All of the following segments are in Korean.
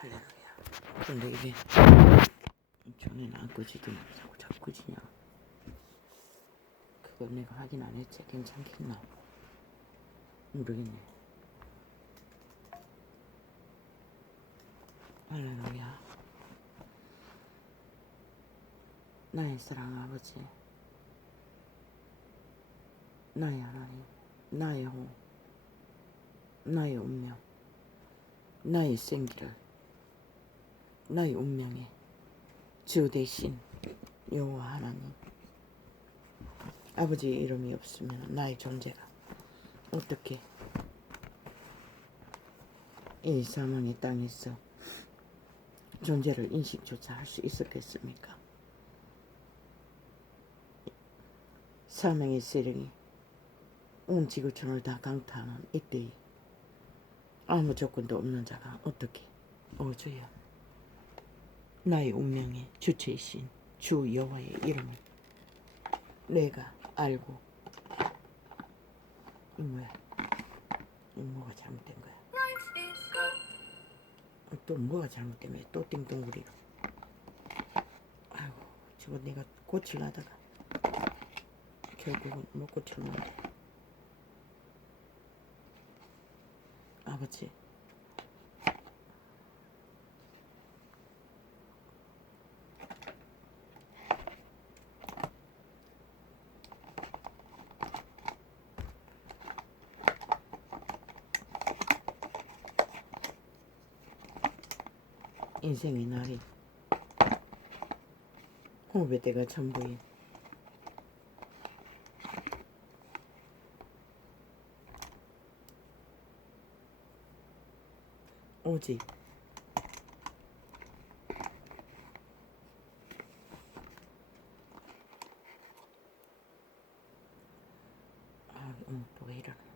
할렐루야. 근데 이게 전에는 안 꺼지더니 자꾸 꺼지냐. 그걸 내가 확인 안 했지. 괜찮겠나 모르겠네. 할렐루야. 나의 사랑 아버지, 나의 하나님, 나의 호, 나의 운명, 나의 생기를, 나의 운명에 주 대신 여호와 하나님, 아버지의 이름이 없으면 나의 존재가 어떻게 이 사망의 땅에서 존재를 인식조차 할 수 있었겠습니까? 사망의 세력이 온 지구촌을 다 강타하는 이때에 아무 조건도 없는 자가 어떻게 주여 나의 운명의 주체이신 주 여호와의 이름을 내가 알고 이 뭐야? 이 뭐가 잘못된 거야? 또 뭐가 잘못된 거야? 또 띵동구리로. 아이고 저거 내가 고치려다가 결국은 못 고치는데. 아버지, 인생의 날이 호흡의 때가 전부인 오직 왜 이러나.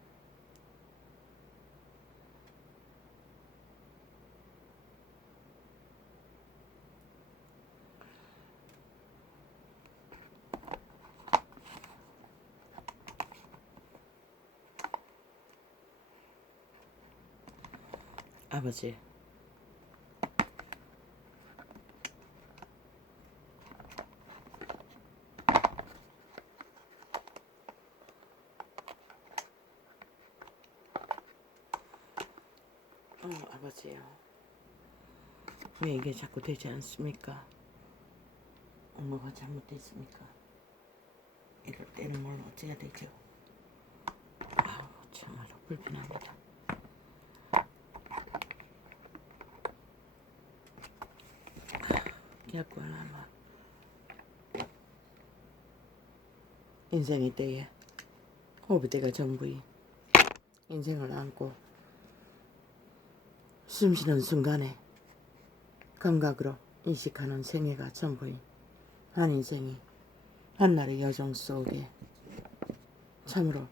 아버지, 아버지요. 왜 이게 자꾸 되지 않습니까? 뭐가 잘못됐습니까? 이럴 때는 뭘 어째야 되죠? 아우 참말로 불편합니다. 자꾸 하나만 인생의 때에 호흡의 때가 전부인 인생을 안고 숨쉬는 순간에 감각으로 인식하는 생애가 전부인 한 인생이 한날의 여정 속에 참으로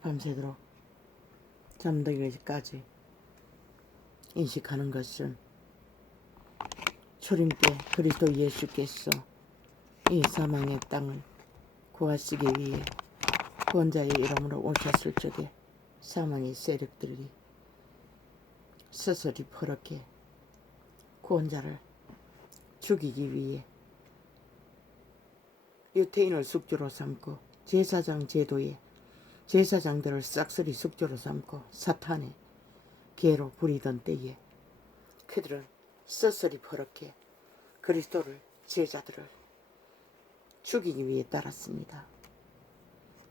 밤새도록 잠들기까지 인식하는 것은 초림 때 그리스도 예수께서 이 사망의 땅을 구하시기 위해 구원자의 이름으로 오셨을 적에 사망의 세력들이 스스로 퍼렇게 구원자를 죽이기 위해 유태인을 숙주로 삼고 제사장 제도에 제사장들을 싹쓸이 숙주로 삼고 사탄의 계로 부리던 때에 그들은 스스로 퍼렇게 그리스도를 제자들을 죽이기 위해 따랐습니다.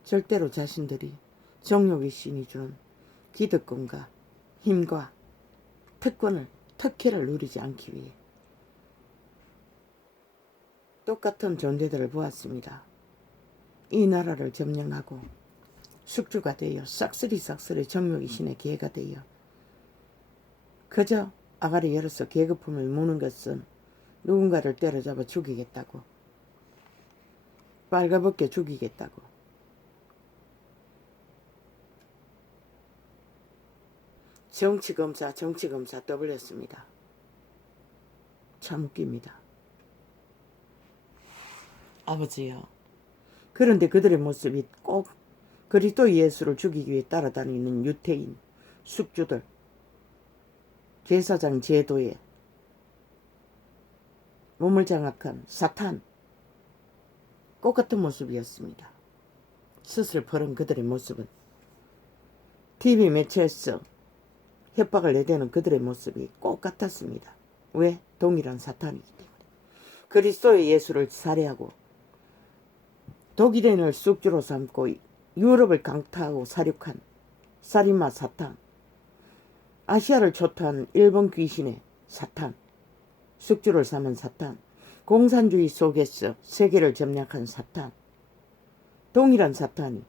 절대로 자신들이 정욕의 신이 주는 기득권과 힘과 특혜를 누리지 않기 위해 똑같은 존재들을 보았습니다. 이 나라를 점령하고 숙주가 되어 싹쓸이 정욕의 신의 계가 되어 그저 아가리 열어서 계급품을 무는 것은 누군가를 때려잡아 죽이겠다고, 빨가벗겨 죽이겠다고, 정치검사 떠벌렸습니다. 참 웃깁니다. 아버지요. 그런데 그들의 모습이 꼭 그리스도 예수를 죽이기 위해 따라다니는 유태인 숙주들, 제사장 제도에 몸을 장악한 사탄, 똑같은 모습이었습니다. 스스로 버린 그들의 모습은 TV 매체에서 협박을 내대는 그들의 모습이 꼭 같았습니다. 왜? 동일한 사탄이기 때문에. 그리스도의 예수를 살해하고 독일인을 숙주로 삼고 유럽을 강타하고 사륙한 살인마 사탄, 아시아를 초토한 일본 귀신의 사탄, 숙주를 삼은 사탄, 공산주의 속에서 세계를 점령한 사탄, 동일한 사탄이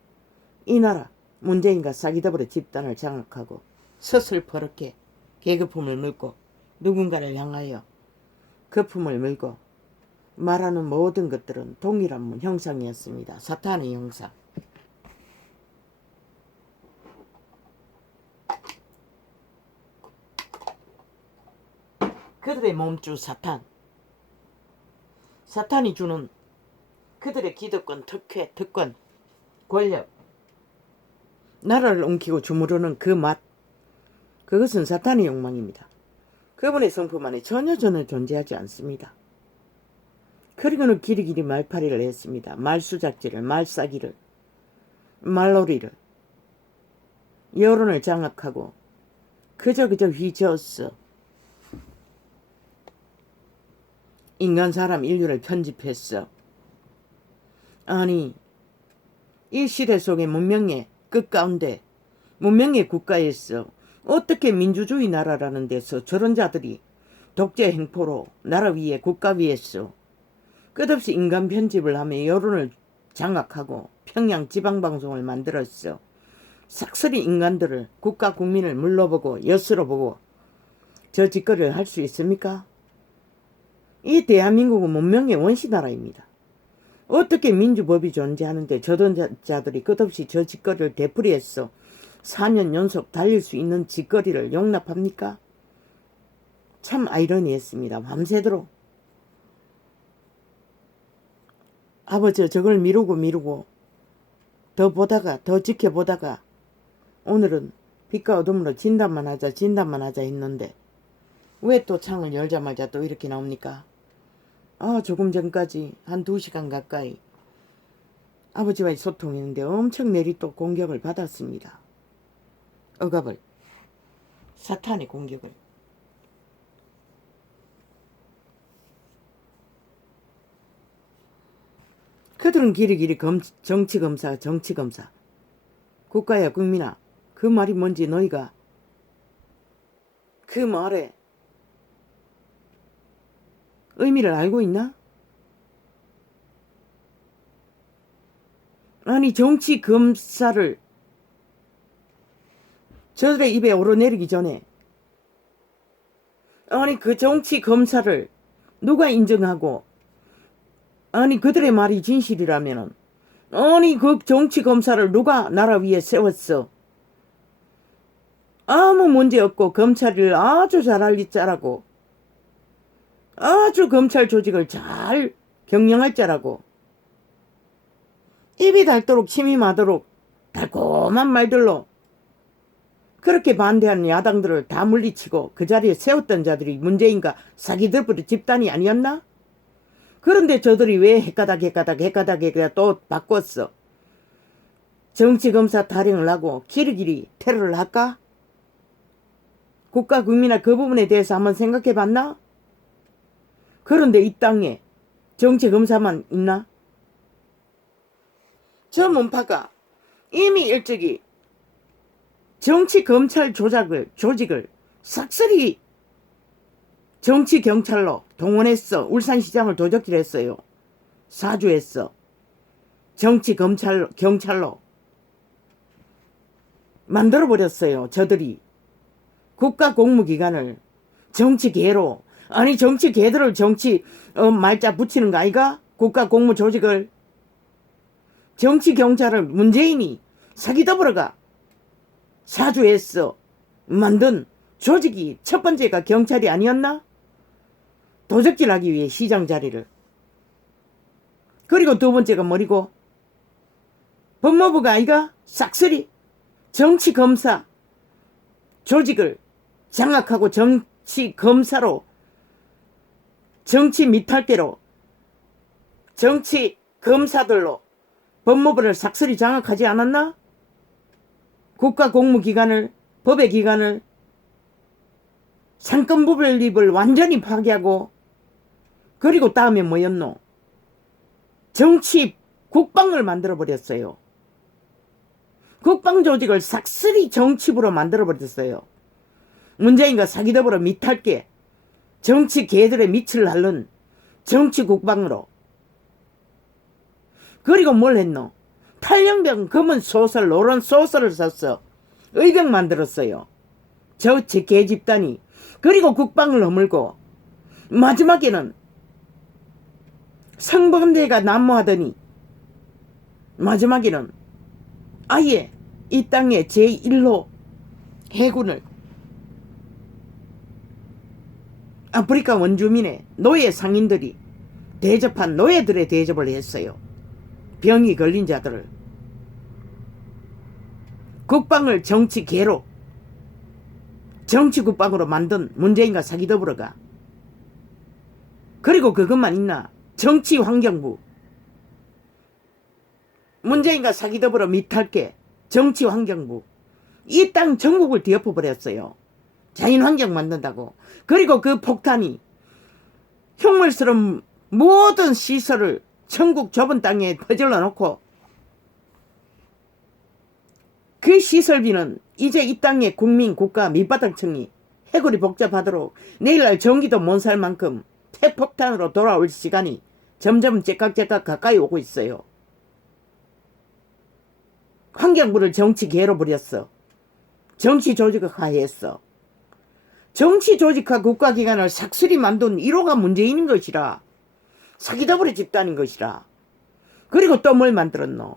이 나라 문재인과 사기더불의 집단을 장악하고 서슬퍼렇게 계급품을 물고 누군가를 향하여 거품을 물고 말하는 모든 것들은 동일한 형상이었습니다. 사탄의 형상. 그들의 몸주 사탄. 사탄이 주는 그들의 기득권, 특혜, 특권, 권력, 나라를 옮기고 주무르는 그 맛, 그것은 사탄의 욕망입니다. 그분의 성품 안에 전혀 존재하지 않습니다. 그리고는 길이길이 말파리를 했습니다. 말수작질을, 말싸기를, 말놀이를, 여론을 장악하고 그저 휘저었어. 인간 사람 인류를 편집했어. 아니, 이 시대 속의 문명의 끝가운데 문명의 국가에서 어떻게 민주주의 나라라는 데서 저런 자들이 독재 행포로 나라 위에 국가 위에서 끝없이 인간 편집을 하며 여론을 장악하고 평양 지방방송을 만들었어. 싹쓸이 인간들을, 국가 국민을 물러보고 엿으로보고 저 짓거리를 할 수 있습니까? 이 대한민국은 문명의 원시나라입니다. 어떻게 민주법이 존재하는데 저런 자들이 끝없이 저 짓거리를 되풀이해서 4년 연속 달릴 수 있는 짓거리를 용납합니까? 참 아이러니했습니다. 밤새도록 아버지 저걸 미루고 더 보다가 더 지켜보다가 오늘은 빛과 어둠으로 진단만 하자 했는데 왜 또 창을 열자마자 또 이렇게 나옵니까? 조금 전까지 한 2시간 가까이 아버지와의 소통했는데 엄청 내리 또 공격을 받았습니다. 억압을, 사탄의 공격을. 그들은 길이길이 정치검사. 국가야 국민아, 그 말이 뭔지 너희가 그 말에 의미를 알고 있나? 아니 정치검사를 저들의 입에 오르내리기 전에 아니 그 정치검사를 누가 인정하고 아니 그들의 말이 진실이라면은 아니 그 정치검사를 누가 나라 위에 세웠어? 아무 문제 없고 검찰을 아주 잘 자라고 아주 검찰 조직을 잘 경영할 자라고 입이 닳도록 침임하도록 달콤한 말들로 그렇게 반대하는 야당들을 다 물리치고 그 자리에 세웠던 자들이 문재인과 사기들부의 집단이 아니었나? 그런데 저들이 왜 헷가닥 또 바꿨어? 정치검사 탈영을 하고 길이길이 테러를 할까? 국가 국민의 그 부분에 대해서 한번 생각해 봤나? 그런데 이 땅에 정치검사만 있나? 저 문파가 이미 일찍이 정치검찰 조직을 싹쓸이 정치경찰로 동원했어. 울산시장을 도적질했어요. 사주했어. 경찰로 만들어버렸어요. 저들이 국가공무기관을 정치개로 아니 정치개들을 말자 붙이는 거 아이가? 국가공무조직을 정치경찰을 문재인이 사기더불어가 사주했어. 만든 조직이 첫 번째가 경찰이 아니었나? 도적질하기 위해 시장 자리를. 그리고 두 번째가 뭐리고? 법무부가 아이가? 싹쓸이 정치검사 조직을 장악하고 정치 검사로, 정치 미탈대로, 정치 검사들로 법무부를 삭슬이 장악하지 않았나? 국가공무기관을, 법의 기관을, 상권분립을 완전히 파괴하고, 그리고 다음에 뭐였노? 정치 국방을 만들어버렸어요. 국방조직을 삭슬이 정치부로 만들어버렸어요. 문재인과 사기더불어 미탈게 정치 개들의 밑을 핥는 정치 국방으로. 그리고 뭘 했노? 탈영병 검은 소설, 노란 소설을 썼어. 의병 만들었어요. 저 개집단이. 그리고 국방을 허물고 마지막에는 성범죄가 난무하더니 마지막에는 아예 이 땅의 제1호 해군을 아프리카 원주민의 노예 상인들이 대접한 노예들의 대접을 했어요. 병이 걸린 자들을. 국방을 정치 개로, 정치 국방으로 만든 문재인과 사기더불어가. 그리고 그것만 있나? 정치환경부. 문재인과 사기더불어 밑할게 정치환경부. 이 땅 전국을 뒤엎어버렸어요. 자연환경 만든다고. 그리고 그 폭탄이 흉물스러운 모든 시설을 전국 좁은 땅에 퍼질러 놓고, 그 시설비는 이제 이 땅의 국민, 국가, 밑바닥층이 해골이 복잡하도록 내일날 전기도 못 살 만큼 핵폭탄으로 돌아올 시간이 점점 째깍째깍 가까이 오고 있어요. 환경부를 정치 개로 부렸어. 정치 조직화했어. 정치 조직화 국가기관을 삭슬이 만든 1호가 문재인인 것이라. 사기더불어 집단인 것이라. 그리고 또 뭘 만들었노?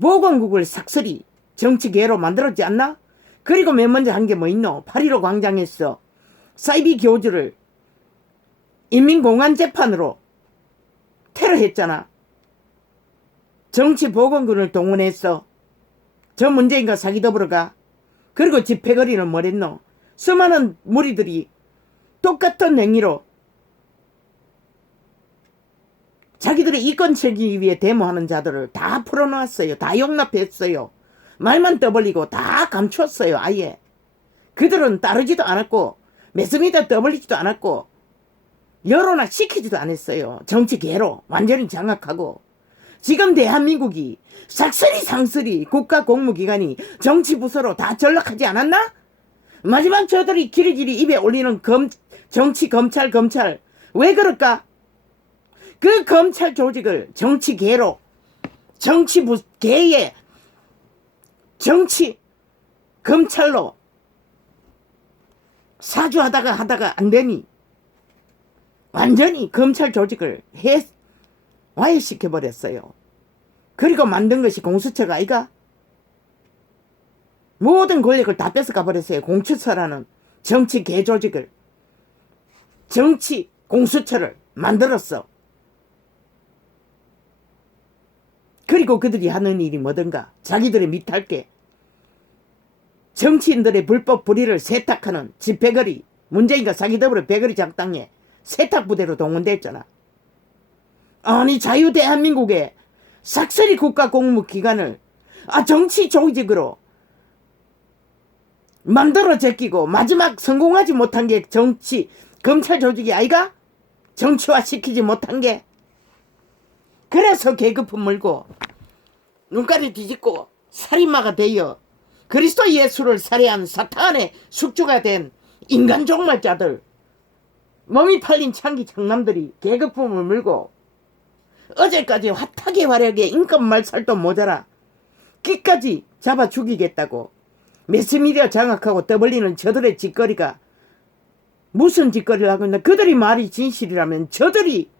보건국을 삭슬이 정치 개로 만들었지 않나? 그리고 맨 먼저 한 게 뭐 있노? 8.15 광장에서 사이비 교주를 인민공안재판으로 테러했잖아. 정치보건군을 동원했어. 저 문재인과 사기더불어가. 그리고 집회거리는 뭐랬노? 수많은 무리들이 똑같은 행위로 자기들의 이권 챙기기 위해 데모하는 자들을 다 풀어놨어요. 다 용납했어요. 말만 떠벌리고 다 감추었어요. 아예. 그들은 따르지도 않았고 매스미디어 떠벌리지도 않았고 여론화 시키지도 않았어요. 정치 개로 완전히 장악하고. 지금 대한민국이 삭슬이 상슬이 국가공무기관이 정치부서로 다 전락하지 않았나? 마지막 저들이 기리기리 입에 올리는 정치 검찰 왜 그럴까? 그 검찰 조직을 정치 개로, 정치부 개의 정치 검찰로 사주하다가 안 되니 완전히 검찰 조직을 와해시켜버렸어요. 그리고 만든 것이 공수처가 아이가? 모든 권력을 다 뺏어가 버렸어요. 공수처라는 정치 개조직을, 정치 공수처를 만들었어. 그리고 그들이 하는 일이 뭐든가? 자기들의 밑할게 정치인들의 불법 불의를 세탁하는 집회거리, 문재인과 사기더불어 배거리 작당에 세탁부대로 동원됐잖아. 아니 자유대한민국에 삭슬이 국가공무기관을 정치 조직으로 만들어 제끼고 마지막 성공하지 못한 게 정치 검찰 조직이 아이가? 정치화 시키지 못한 게. 그래서 계급품 물고 눈깔이 뒤집고 살인마가 되어 그리스도 예수를 살해한 사탄의 숙주가 된 인간 종말자들, 몸이 팔린 창기 장남들이 계급품을 물고 어제까지 화타게 화려하게 인권 말살도 모자라 끝까지 잡아 죽이겠다고 매스미디어 장악하고 떠벌리는 저들의 짓거리가 무슨 짓거리를 하고 있나? 그들이 말이 진실이라면 저들이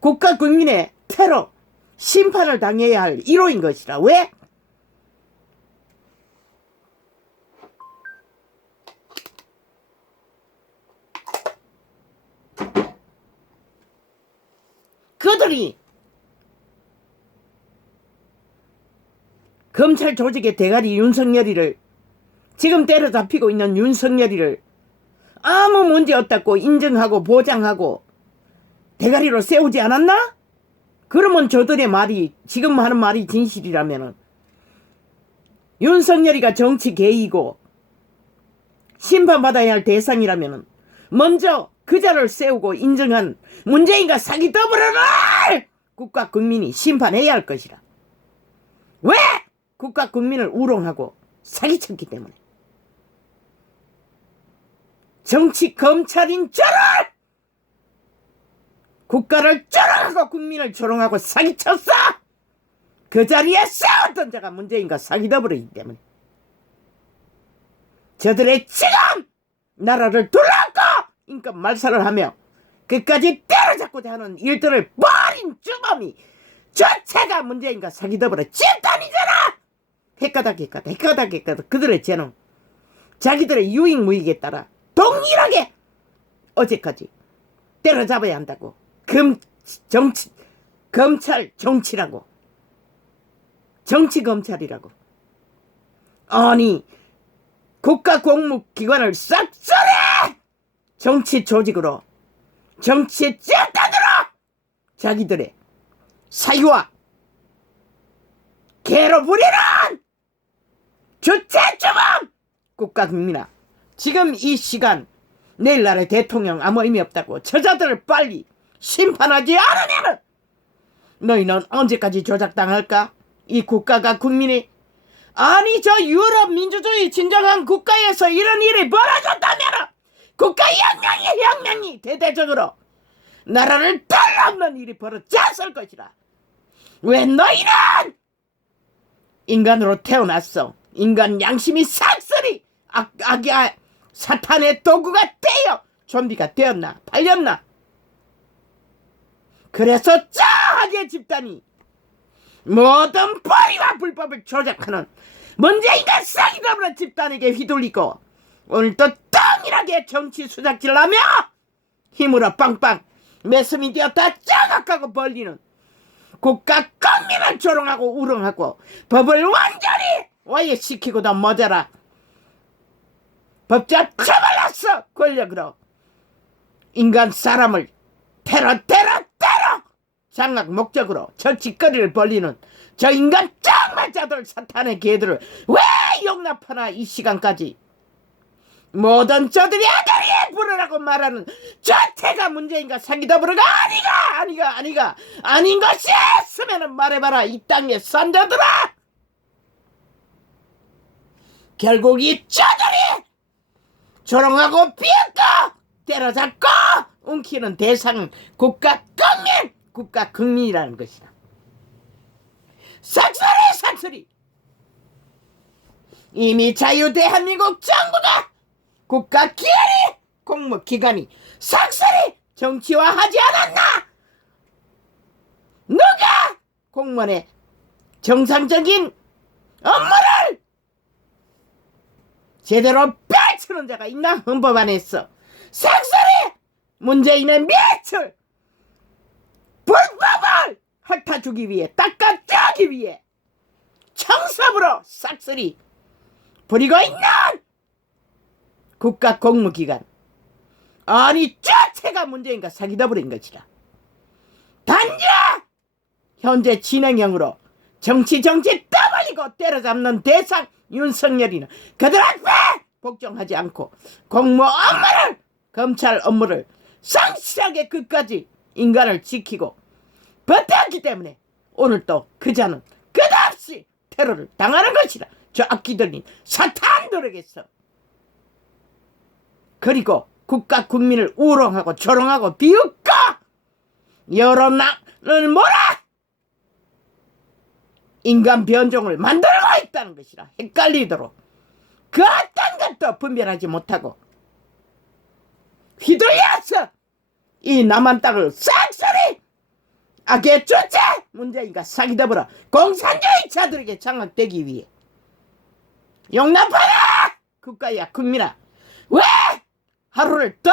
국가 국민의 테러 심판을 당해야 할 1호인 것이라. 왜? 그들이 검찰 조직의 대가리 윤석열이를, 지금 때려잡히고 있는 윤석열이를 아무 문제 없다고 인정하고 보장하고 대가리로 세우지 않았나? 그러면 저들의 말이 지금 하는 말이 진실이라면은 윤석열이가 정치 개이고 심판받아야 할 대상이라면은 먼저 그자를 세우고 인정한 문재인과 사기 더불어를 국가 국민이 심판해야 할 것이라. 왜? 국가 국민을 우롱하고 사기쳤기 때문에. 정치 검찰인 저를 국가를 조롱하고 국민을 조롱하고 사기쳤어. 그 자리에 세웠던 자가 문재인과 사기 더불어이기 때문에 저들의 지금 나라를 둘러고 인권 말살을 하며 끝까지 때려잡고자 하는 일들을 버린 주범이 자체가 문재인과 사기 더불어 집단이잖아. 헷가닥 그들의 죄는 자기들의 유익무익에 따라 동일하게 어제까지 때려잡아야 한다고 검찰 정치라고 정치 검찰이라고. 아니 국가 공무기관을 싹쓸이 정치 조직으로 정치 집단으로 자기들의 사유와 개로 부리는 주체주범 국가 국민아, 지금 이 시간 내일 날의 대통령 아무 의미 없다고 저자들을 빨리 심판하지 않으면은 너희는 언제까지 조작당할까? 이 국가가 국민이 아니 저 유럽 민주주의 진정한 국가에서 이런 일이 벌어졌다면 국가 혁명이 대대적으로 나라를 떨어없는 일이 벌어졌을 것이라. 왜 너희는 인간으로 태어났어. 인간 양심이 싹쓸이 악의 사탄의 도구가 되어 좀비가 되었나 팔렸나. 그래서 저 악의 집단이 모든 벌이와 불법을 조작하는 문재인과 사기 더불어 집단에게 휘둘리고 오늘 또 동일하게 정치 수작질을 하며 힘으로 빵빵 매스미 되었다 짜각하고 벌리는 국가 국민을 조롱하고 우롱하고 법을 완전히 와해시키고도 모자라 법자 처벌났어. 권력으로 인간 사람을 테러 장악 목적으로 저 짓거리를 벌리는 저 인간 짱말자들 사탄의 개들을 왜 용납하나. 이 시간까지 모든 저들이 아들이 부르라고 말하는 저태가 문재인과 사기 더불어가 아닌 것이 있으면 말해봐라. 이 땅에 산자들아, 결국 이 저들이 조롱하고 비웃고 때려잡고 움키는 대상은 국가 국민이라는 것이다. 싹쓸이 이미 자유대한민국 정부가 국가 기관이 공무기관이 싹쓸이 정치화하지 않았나. 누가 공무원의 정상적인 업무를 제대로 펼치는 자가 있나. 헌법 안에서 싹쓸이 문재인의 매출 불법을 핥아주기 위해 닦아주기 위해 청섭으로 싹쓸이 부리고 있는 국가 공무기관, 아니 자체가 문재인과 사기 더불어인 것이라. 단지 현재 진행형으로 정치 떠벌리고 때려잡는 대상 윤석열이는 그들 앞에 복종하지 않고 공무 업무를 검찰 업무를 성실하게 끝까지 인간을 지키고 버텼기 때문에 오늘 또 그자는 끝없이 테러를 당하는 것이라. 저 악기 들린 사탄들에게서. 그리고 국가 국민을 우롱하고 조롱하고 비웃고 여론을 몰아 인간 변종을 만들고 있다는 것이라. 헷갈리도록 그 어떤 것도 분별하지 못하고 휘둘려서 이 남한 땅을 싹쓸이 악의 주체 문재인과 사기 더불어 공산주의자들에게 장악되기 위해 용납하라. 국가야 국민아, 왜 하루를 또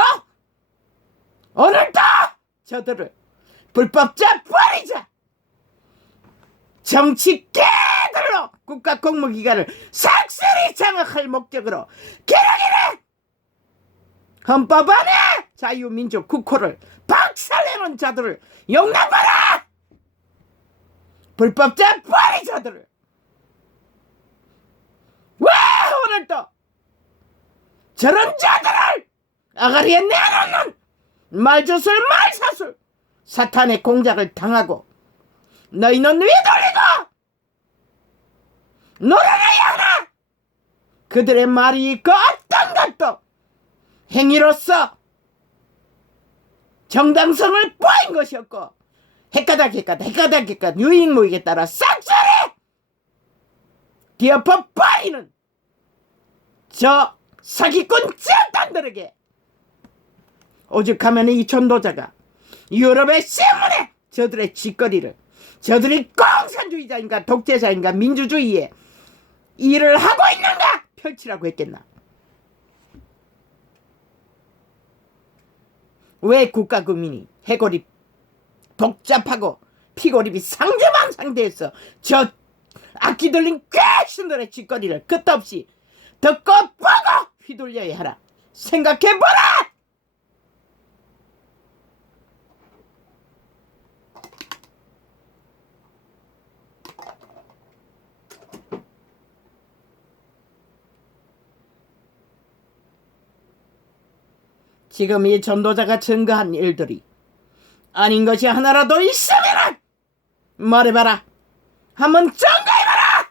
오늘 또 저들을 불법자 버리자. 정치 개들로 국가 공무기관을 싹쓸이 장악할 목적으로 기러기를 헌법 안에 자유민주 국호를 박살내는 자들을 용납하라! 불법자 벌이자들을 왜 오늘 또 저런 자들을 아가리에 내놓는 말주술 말사술 사탄의 공작을 당하고 너희는 위돌리고 노래를 하나 그들의 말이 그 어떤 것도 행위로서 정당성을 보인 것이었고 헷가닥 유익무익에 따라 싹쓸이 뒤엎어 버리는 저 사기꾼 집단들에게 오죽하면 이 전도자가 유럽의 신문에 저들의 짓거리를 저들이 공산주의자인가 독재자인가 민주주의에 일을 하고 있는가 펼치라고 했겠나. 왜 국가 국민이 해골이 복잡하고 피골입이 상대방 상대에서 저 악기 들린 귀신들의 짓거리를 끝없이 듣고 보고 휘둘려야 하라. 생각해보라. 지금 이 전도자가 증거한 일들이 아닌 것이 하나라도 있으면 말해봐라. 한번 증거해봐라.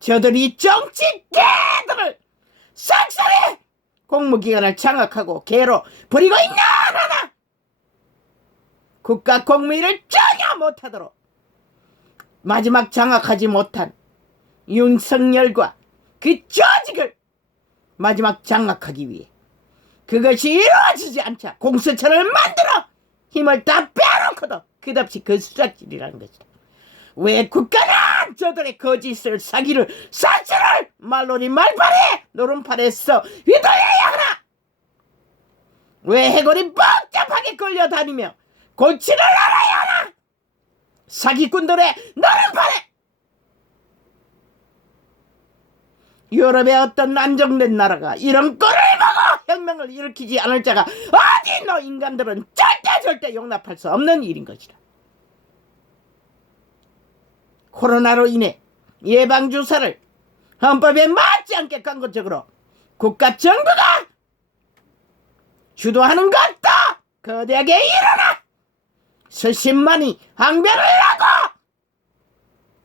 저들이 정치 개들을 싹쓸이 공무기관을 장악하고 개로 부리고 있나 하나 국가 공무일을 전혀 못하도록 마지막 장악하지 못한 윤석열과 그 조직을 마지막 장악하기 위해 그것이 이루어지지 않자 공수처를 만들어 힘을 다 빼놓고도 끝없이 그 수작질이라는 것이다. 왜 국가는 저들의 거짓을 사기를 사치를 말놀이 말팔이 노름팔에서 휘둘려야 하나. 왜 해골이 복잡하게 끌려다니며 골치를 알아야 하나. 사기꾼들의 노름팔에 유럽의 어떤 안정된 나라가 이런 꼴을 보고 혁명을 일으키지 않을 자가 어디 너 인간들은 절대 용납할 수 없는 일인 것이다. 코로나로 인해 예방주사를 헌법에 맞지 않게 강권적으로 국가 정부가 주도하는 것도 거대하게 일어나 수십만이 항변을 하고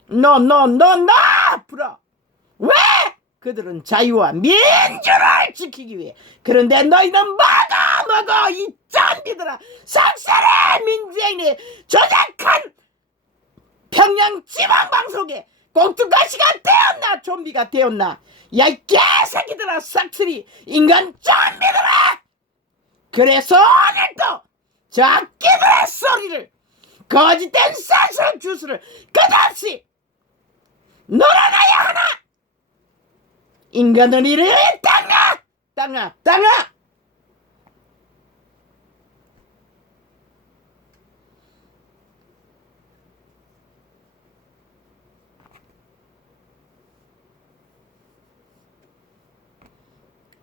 노 불어. 왜? 그들은 자유와 민주를 지키기 위해. 그런데 너희는 먹어 이 짠비들아. 싹쓸이 민주인이 조작한 평양 지방방송에 꽁투가시가 되었나 좀비가 되었나. 야 이 개새끼들아 싹쓸이 인간 좀비들아. 그래서 오늘도 저 악기들의 소리를 거짓된 사설 주스를 끝없이 놀아나야 하나. 인간은 이래 땅아.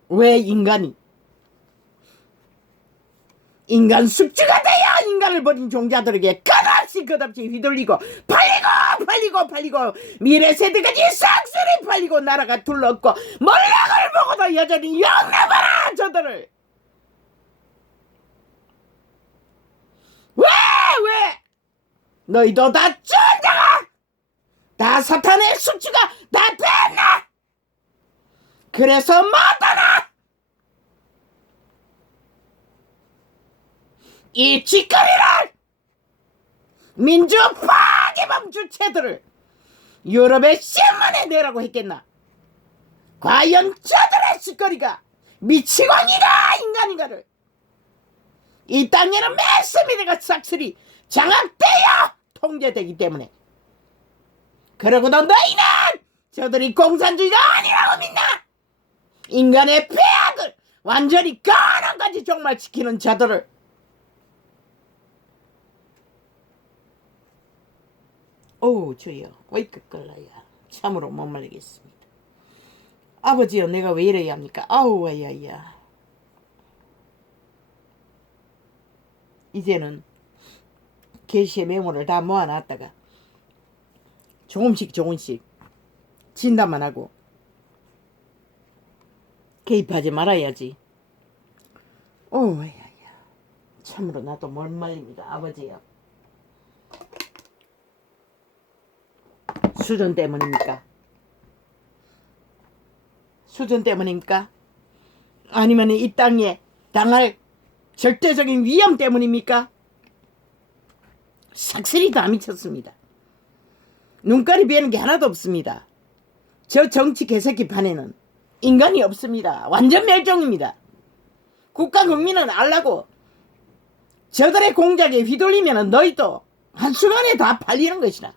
왜 인간이 인간 숙주가 되어 인간을 버린 종자들에게 끝없이 휘둘리고 팔리고 미래 세대까지 싹쓸이 팔리고 나라가 둘렀고 몰락을 보고도 여전히 용납하라 저들을. 왜 너희도 다 전자가 다 사탄의 숙주가 다 됐나. 그래서 뭐하나 이 짓거리를 민주 파괴범 주체들을 유럽의 신문에 내라고 했겠나. 과연 저들의 짓거리가 미치광이가 인간인가를 이 땅에는 매스미디어가 싹쓸이 장악되어 통제되기 때문에. 그러고도 너희는 저들이 공산주의가 아니라고 믿나. 인간의 폐악을 완전히 가난까지 종말시키는 자들을. 오 주여 왜이렇게 끌라야 참으로 못 말리겠습니다. 아버지여 내가 왜 이래야 합니까. 아우 야야 이제는 개시의 메모를 다 모아놨다가 조금씩 진단만 하고 개입하지 말아야지. 오야야, 참으로 나도 못 말립니다. 아버지요. 수전 때문입니까? 수전 때문입니까? 아니면 이 땅에 당할 절대적인 위험 때문입니까? 삭슬이 다 미쳤습니다. 눈깔이 비는 게 하나도 없습니다. 저 정치 개새끼 판에는 인간이 없습니다. 완전 멸종입니다. 국가 국민은 알라고 저들의 공작에 휘둘리면 너희도 한순간에 다 팔리는 것이라.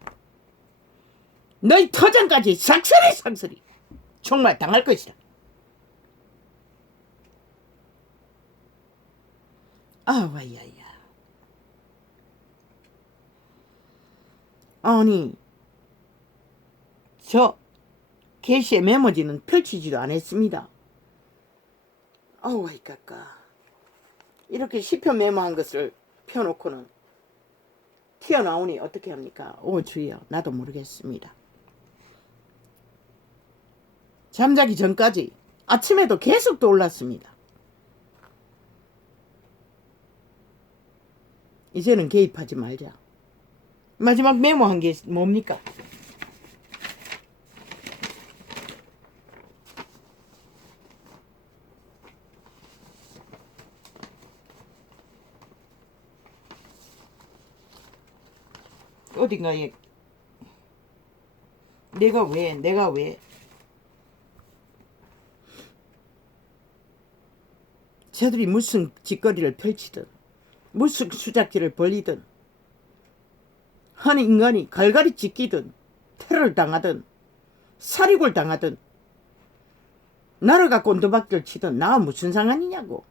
너희 터전까지 삭슬이 정말 당할 것이라. 아와야야. 아니 저 개시의 메모지는 펼치지도 않았습니다. 아우와이 깎아. 이렇게 시표 메모한 것을 펴놓고는 튀어나오니 어떻게 합니까? 오 주여, 나도 모르겠습니다. 잠자기 전까지 아침에도 계속 떠올랐습니다. 이제는 개입하지 말자. 마지막 메모한 게 뭡니까? 어딘가에 내가 왜 저들이 무슨 짓거리를 펼치든 무슨 수작질을 벌이든 한 인간이 갈갈이 찢기든 테러를 당하든 살인을 당하든 나라가 꼰도박질 치든 나와 무슨 상관이냐고.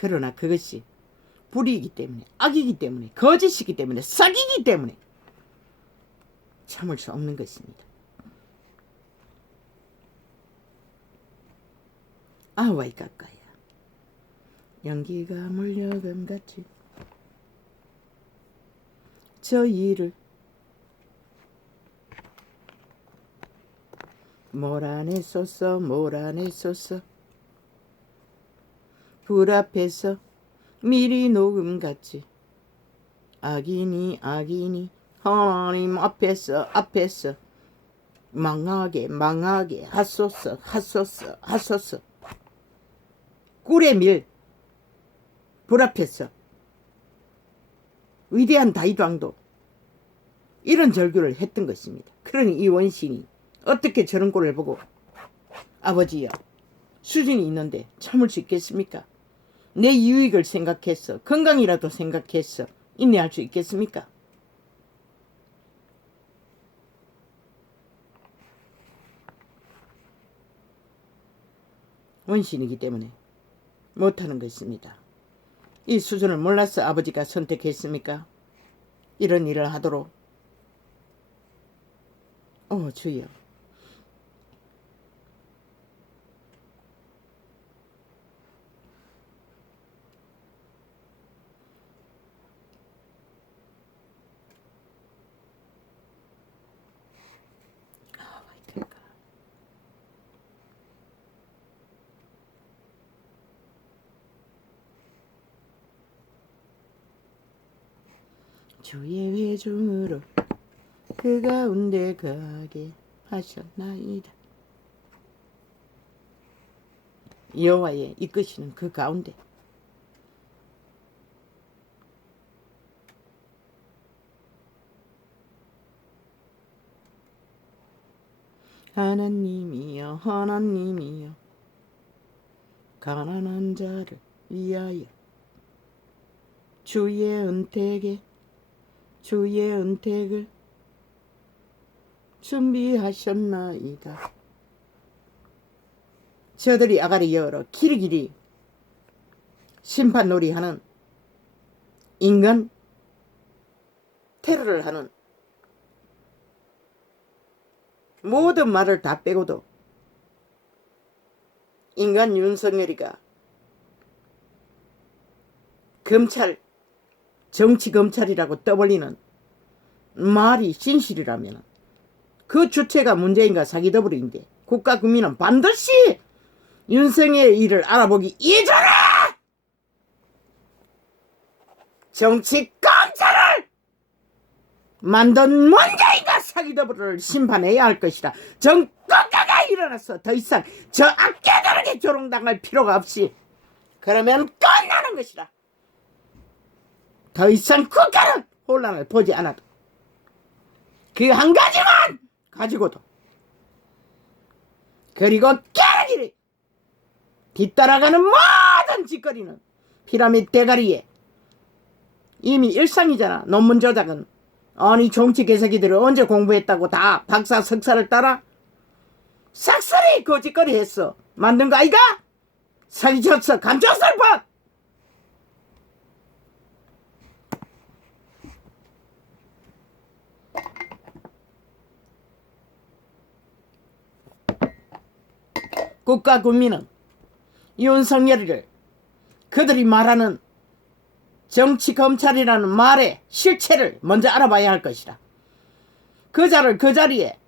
그러나 그것이 불이기 때문에, 악이기 때문에, 거짓이기 때문에, 사기이기 때문에 참을 수 없는 것입니다. 아와이 가까야. 연기가 몰려금같이 저희를 몰아냈었어. 불 앞에서 미리 녹음같이 악인이 하나님 앞에서 망하게 하소서. 꿀의 밀 불 앞에서 위대한 다윗 왕도 이런 절규를 했던 것입니다. 그러니 이 원신이 어떻게 저런 꼴을 보고 아버지여, 수준이 있는데 참을 수 있겠습니까? 내 유익을 생각해서, 건강이라도 생각해서 인내할 수 있겠습니까? 원신이기 때문에 못하는 것입니다. 이 수준을 몰라서 아버지가 선택했습니까? 이런 일을 하도록. 주여. 주의 회중으로 그 가운데 가게 하셨나이다. 여호와의 이끄시는 그 가운데 하나님이여 가난한 자를 위하여 주의 은택을 준비하셨나이다. 저들이 아가리 열어 길이길이 심판놀이하는 인간 테러를 하는 모든 말을 다 빼고도 인간 윤석열이가 검찰, 정치 검찰이라고 떠벌리는 말이 진실이라면 그 주체가 문재인과 사기더블인데 국가 국민은 반드시 윤석열의 일을 알아보기 이전에 정치 검찰을 만든 문재인과 사기더블을 심판해야 할 것이다. 정국가가 일어나서 더 이상 저 악재들에게 조롱당할 필요가 없이 그러면 끝나는 것이다. 더 이상 국가는 혼란을 보지 않아도 그 한 가지만 가지고도 그리고 깨르기를 뒤따라가는 모든 짓거리는 피라미드 대가리에 이미 일상이잖아. 논문 조작은 아니 정치 개새끼들을 언제 공부했다고 다 박사 석사를 따라 싹쓸이 거짓거리 했어. 만든 거 아이가? 사기쳤어. 감췄을 뻔. 국가 국민은 윤석열이를 그들이 말하는 정치 검찰이라는 말의 실체를 먼저 알아봐야 할 것이다. 그 자를 그 자리에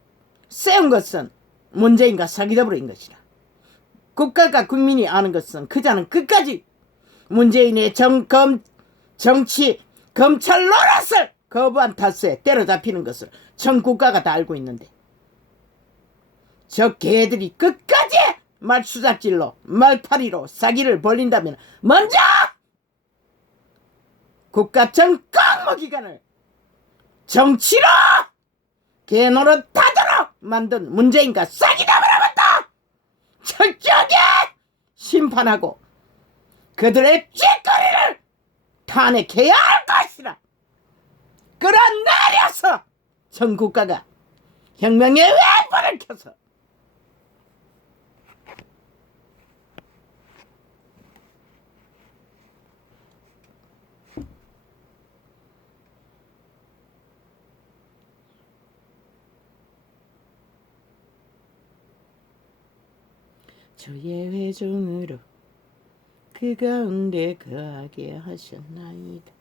세운 것은 문재인과 사기더블인 것이다. 국가가 국민이 아는 것은 그 자는 끝까지 문재인의 정치 검찰 노릇을 거부한 탓에 때려잡히는 것을 전 국가가 다 알고 있는데 저 개들이 끝까지 말수작질로 말파리로 사기를 벌린다면 먼저 국가 정광모기관을 정치로 개노릇하도록 만든 문재인과 사기더블로부터 철저하게 심판하고 그들의 쥐꼬리를 탄핵해야 할 것이라. 끌어내려서 전 국가가 혁명의 왼불을 켜서 주의 회중으로 그 가운데 거하게 하셨나이다.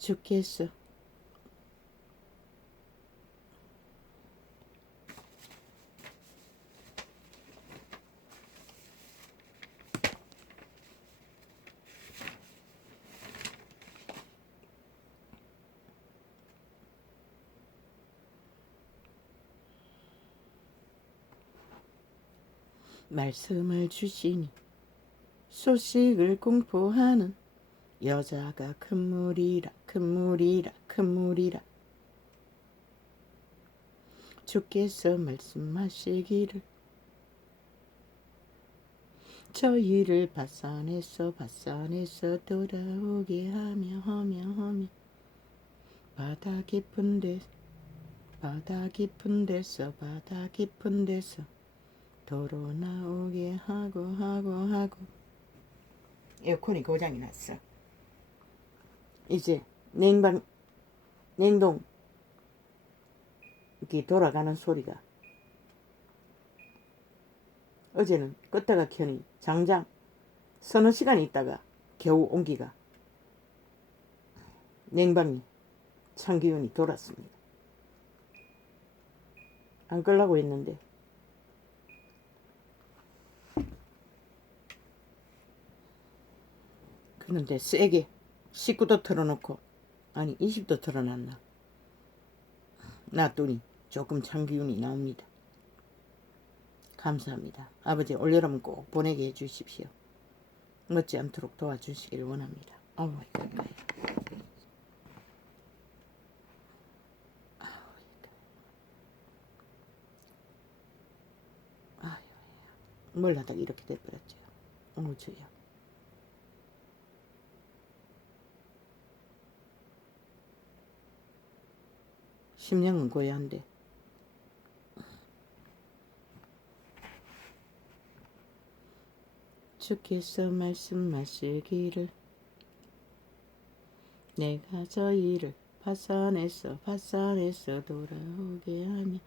죽겠어. 말씀을 주시니 소식을 공포하는 여자가 큰 물이라 큰 물이라 큰 물이라 주께서 말씀하시기를 저희를 바산에서 돌아오게 하며 바다 깊은 데서 도로 나오게 하고 에어컨이 고장이 났어. 이제 냉동기 돌아가는 소리가 어제는 껐다가 켜니 장장 서너 시간 있다가 겨우 온기가 냉방이 참기운이 돌았습니다. 안 끌라고 했는데 그런데 세게 19도 틀어놓고 아니 20도 틀어놨나 놔두니 조금 참기운이 나옵니다. 감사합니다. 아버지 올여름 꼭 보내게 해주십시오. 못지 않도록 도와주시길 원합니다. 어우 이럴까요. 뭘 하다가 이렇게 돼버렸죠. 어우 주여. 심령은 고야한데. 주께서 말씀하시기를 내가 저희를 파산해서 돌아오게 하며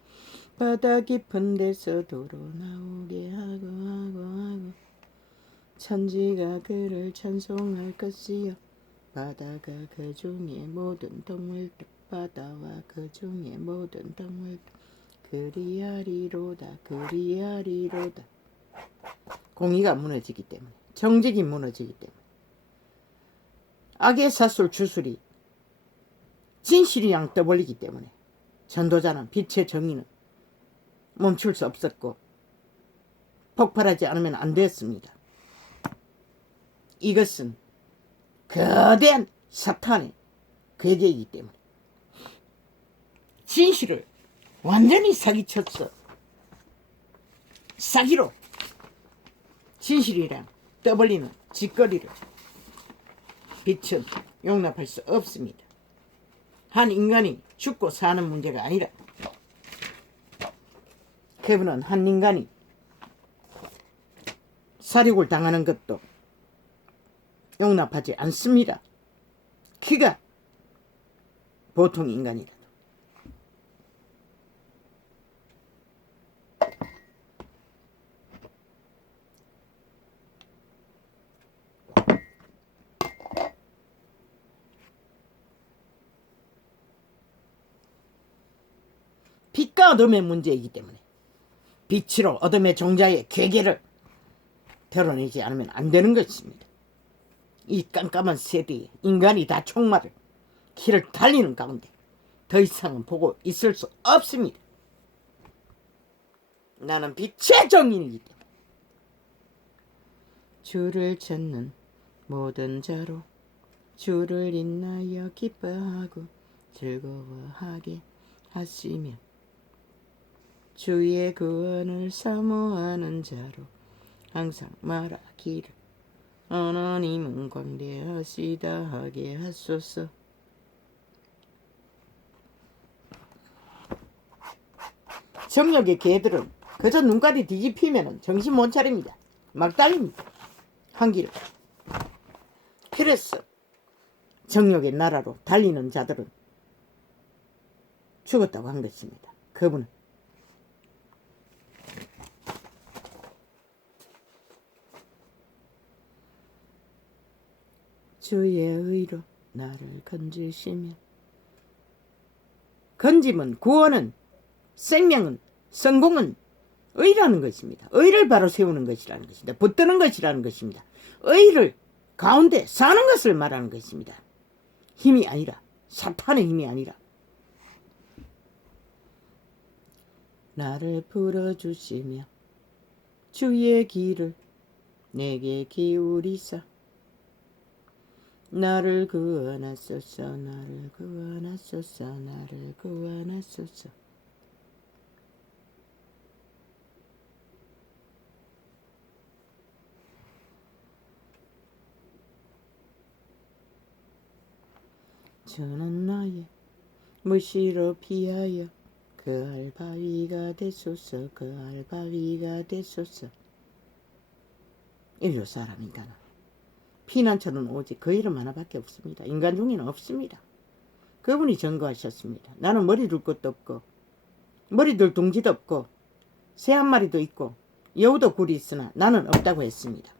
바다 깊은 데서 도로 나오게 하고 천지가 그를 찬송할 것이요 바다가 그 중에 모든 동물들 바다와 그 중에 모든 동물들 그리하리로다. 공의가 무너지기 때문에, 정직이 무너지기 때문에, 악의 사술 주술이 진실이랑 떠벌리기 때문에 전도자는 빛의 정의는 멈출 수 없었고 폭발하지 않으면 안 됐습니다. 이것은 거대한 사탄의 괴계이기 때문에 진실을 완전히 사기쳤어. 사기로 진실이랑 떠벌리는 짓거리를 빛은 용납할 수 없습니다. 한 인간이 죽고 사는 문제가 아니라 그분은 한 인간이 살육을 당하는 것도 용납하지 않습니다. 그가 보통 인간이라도. 빛과 어둠의 문제이기 때문에 빛으로 어둠의 종자의 괴계를 드러내지 않으면 안 되는 것입니다. 이 깜깜한 세대에 인간이 다 총말을 길을 달리는 가운데 더 이상은 보고 있을 수 없습니다. 나는 빛의 정인이기 때문에 주를 찾는 모든 자로 주를 인하여 기뻐하고 즐거워하게 하시며 주의 구원을 사모하는 자로 항상 말하기를 하나님은 광대하시다 하게 하소서. 정력의 개들은 그저 눈깔이 뒤집히면 정신 못 차립니다. 막 달립니다. 한 길을. 그래서 정력의 나라로 달리는 자들은 죽었다고 한 것입니다. 그분은 주의 의로 나를 건지시며, 건짐은, 구원은, 생명은, 성공은 의라는 것입니다. 의를 바로 세우는 것이라는 것입니다. 붙드는 것이라는 것입니다. 의를 가운데 사는 것을 말하는 것입니다. 힘이 아니라, 사탄의 힘이 아니라. 나를 풀어주시며 주의 길을 내게 기울이사 나를 구원하소서. 나를 구원하소서. 나를 구원하소서. 주는 나의 무시로 피하여 그 알바위가 되소서. 그 알바위가 되소서. 인류 사람 인간은 피난처는 오직 그 이름 하나밖에 없습니다. 인간 중에는 없습니다. 그분이 전거하셨습니다. 나는 머리 둘 것도 없고 머리 둘 둥지도 없고 새 한 마리도 있고 여우도 굴이 있으나 나는 없다고 했습니다.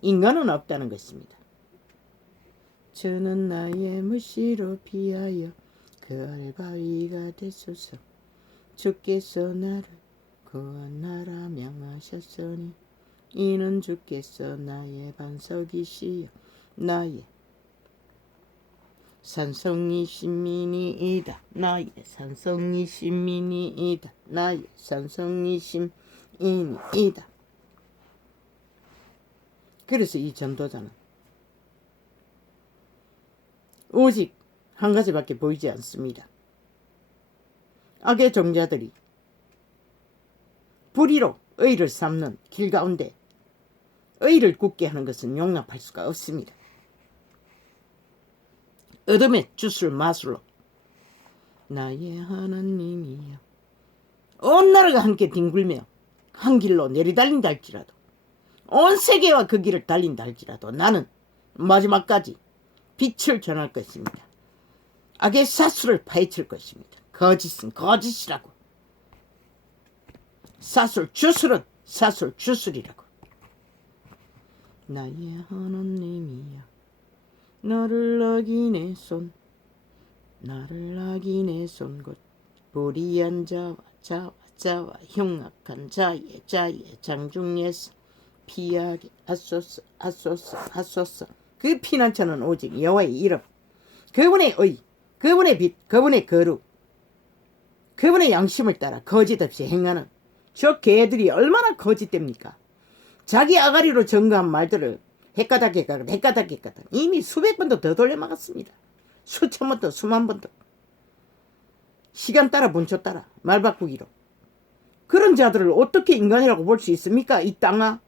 인간은 없다는 것입니다. 주는 나의 무시로 피하여 그 알바위가 되소서. 주께서 나를 구원하라 명하셨으니 이는 주께서 나의 반석이시여 나의 산성이심이니이다. 나의 산성이심이니이다. 나의 산성이심이니이다. 그래서 이 전도자는 오직 한 가지밖에 보이지 않습니다. 악의 종자들이 불의로 의를 삼는 길 가운데 의를 굳게 하는 것은 용납할 수가 없습니다. 어둠의 주술 마술로 나의 하나님이여. 온 나라가 함께 뒹굴며 한 길로 내리달린다 할지라도, 온 세계와 그 길을 달린다 할지라도 나는 마지막까지 빛을 전할 것입니다. 악의 사수를 파헤칠 것입니다. 거짓은 거짓이라고. 사술 주술은 사술 주술이라고. 나의 하나님이여. 너를 낙인의 손, 나를 낙인의 손 곧 불의한 자와 흉악한 자의 장중에서 피하게 하소서. 그 피난처는 오직 여호와의 이름, 그분의 의, 그분의 빛, 그분의 거룩, 그분의 양심을 따라 거짓 없이 행하는 저 개들이 얼마나 거짓됩니까? 자기 아가리로 증거한 말들을 헷가닥 이미 수백 번도 더 돌려막았습니다. 수천 번도 수만 번도. 시간 따라 분초 따라 말 바꾸기로. 그런 자들을 어떻게 인간이라고 볼 수 있습니까? 이 땅아.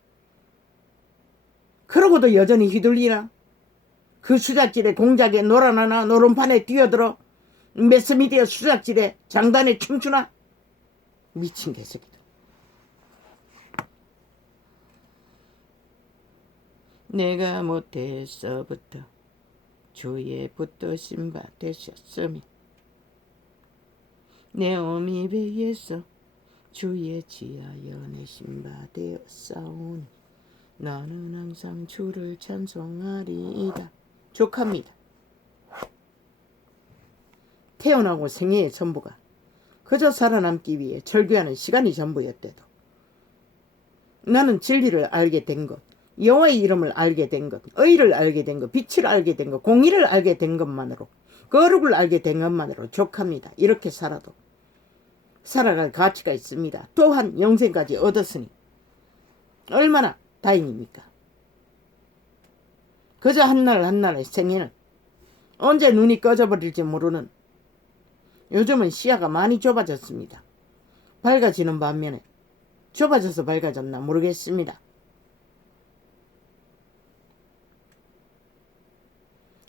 그러고도 여전히 휘둘리나? 그 수작질에 공작에 놀아나나? 노름판에 뛰어들어? 매스미디어 수작질에 장단에 춤추나? 미친 개새끼들. 내가 못해서부터 주의 붙드신 바 되셨으니 내 어미 배에서 주의 지하여 내신 바 되었사오니 나는 항상 주를 찬송하리이다. 족합니다. 태어나고 생애의 전부가 그저 살아남기 위해 절규하는 시간이 전부였대도 나는 진리를 알게 된 것, 여호와의 이름을 알게 된 것, 의를 알게 된 것, 빛을 알게 된 것, 공의를 알게 된 것만으로, 거룩을 알게 된 것만으로 족합니다. 이렇게 살아도 살아갈 가치가 있습니다. 또한 영생까지 얻었으니 얼마나 다행입니까? 그저 한날 한날의 생애는 언제 눈이 꺼져버릴지 모르는, 요즘은 시야가 많이 좁아졌습니다. 밝아지는 반면에 좁아져서 밝아졌나 모르겠습니다.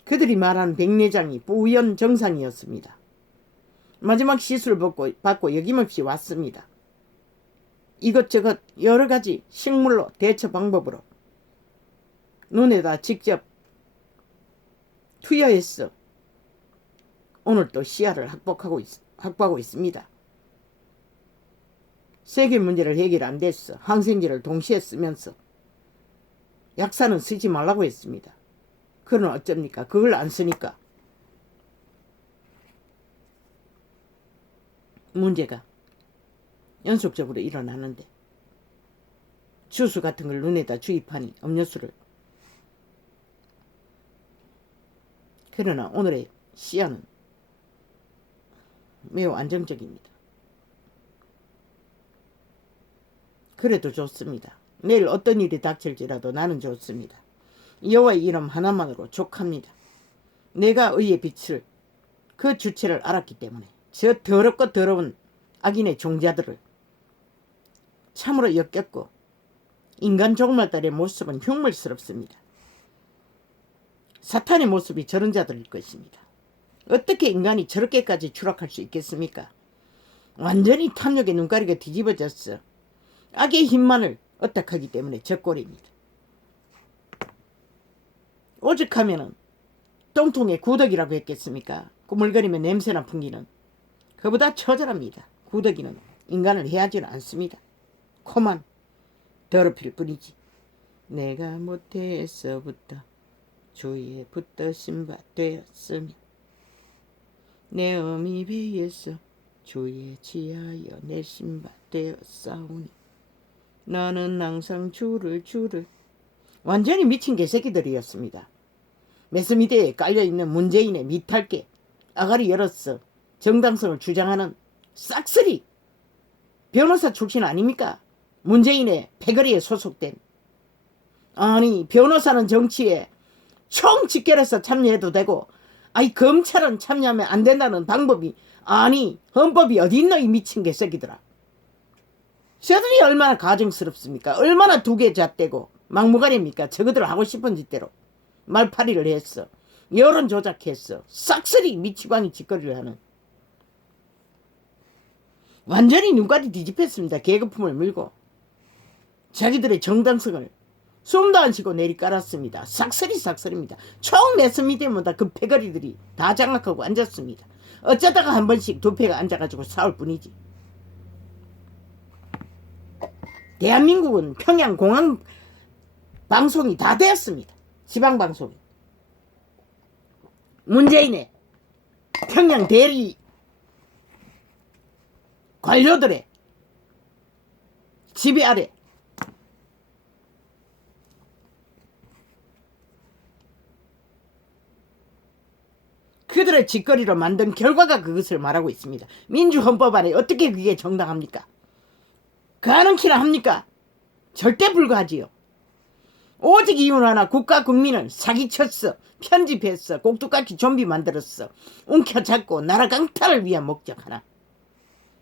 그들이 말한 백내장이 부연 정상이었습니다. 마지막 시술을 받고 여김없이 왔습니다. 이것저것 여러 가지 식물로 대처 방법으로 눈에다 직접 투여했어. 오늘 또 시야를 확보하고 있습니다. 세계 문제를 해결 안 됐어. 항생제를 동시에 쓰면서 약사는 쓰지 말라고 했습니다. 그건 어쩝니까? 그걸 안 쓰니까 문제가 연속적으로 일어나는데, 주스 같은 걸 눈에다 주입하니 음료수를. 그러나 오늘의 시야는 매우 안정적입니다. 그래도 좋습니다. 내일 어떤 일이 닥칠지라도 나는 좋습니다. 여호와의 이름 하나만으로 족합니다. 내가 의의 빛을, 그 주체를 알았기 때문에 저 더럽고 더러운 악인의 종자들을 참으로 역겹고 인간 종말달의 모습은 흉물스럽습니다. 사탄의 모습이 저런 자들일 것입니다. 어떻게 인간이 저렇게까지 추락할 수 있겠습니까? 완전히 탐욕의 눈가리가 뒤집어졌어. 악의 힘만을 어떡하기 때문에 저 꼴입니다. 오죽하면은 똥통에 구더기라고 했겠습니까? 꾸물거리며 냄새나 풍기는, 그보다 처절합니다. 구더기는 인간을 해하지는 않습니다. 코만 더럽힐 뿐이지. 내가 못해서부터 주의 붙드신 바 되었으며 내 어미 배에서 주의 지하여 내신 바 되었사오니 나는 항상 주를 완전히 미친 개새끼들이었습니다. 매스미디어에 깔려있는 문재인의 미탈계 아가리 열었어 정당성을 주장하는 싹쓸이 변호사 출신 아닙니까? 문재인의 패거리에 소속된. 아니, 변호사는 정치에 총집결해서 참여해도 되고, 아니 검찰은 참여하면 안 된다는 방법이, 아니 헌법이 어디 있노 이 미친 개새끼들아. 저들이 얼마나 가증스럽습니까? 얼마나 두개 잣대고 막무가내입니까? 저거들 하고 싶은 짓대로 말파리를 했어. 여론 조작했어. 싹쓸이 미치광이 짓거리를 하는 완전히 눈까지 뒤집혔습니다. 계급품을 물고 자기들의 정당성을 숨도 안 쉬고 내리깔았습니다. 싹쓸이입니다. 총 내습니다마다 그 패거리들이 다 장악하고 앉았습니다. 어쩌다가 한 번씩 두 패가 앉아가지고 싸울 뿐이지. 대한민국은 평양공항 방송이 다 되었습니다. 지방방송이. 문재인의 평양 대리 관료들의 지배 아래 그들의 짓거리로 만든 결과가 그것을 말하고 있습니다. 민주헌법 안에 어떻게 그게 정당합니까? 가능키나 합니까? 절대 불가하지요. 오직 이유 하나, 국가 국민을 사기쳤어, 편집했어, 꼭두까기 좀비 만들었어, 움켜잡고 나라 강탈을 위한 목적 하나.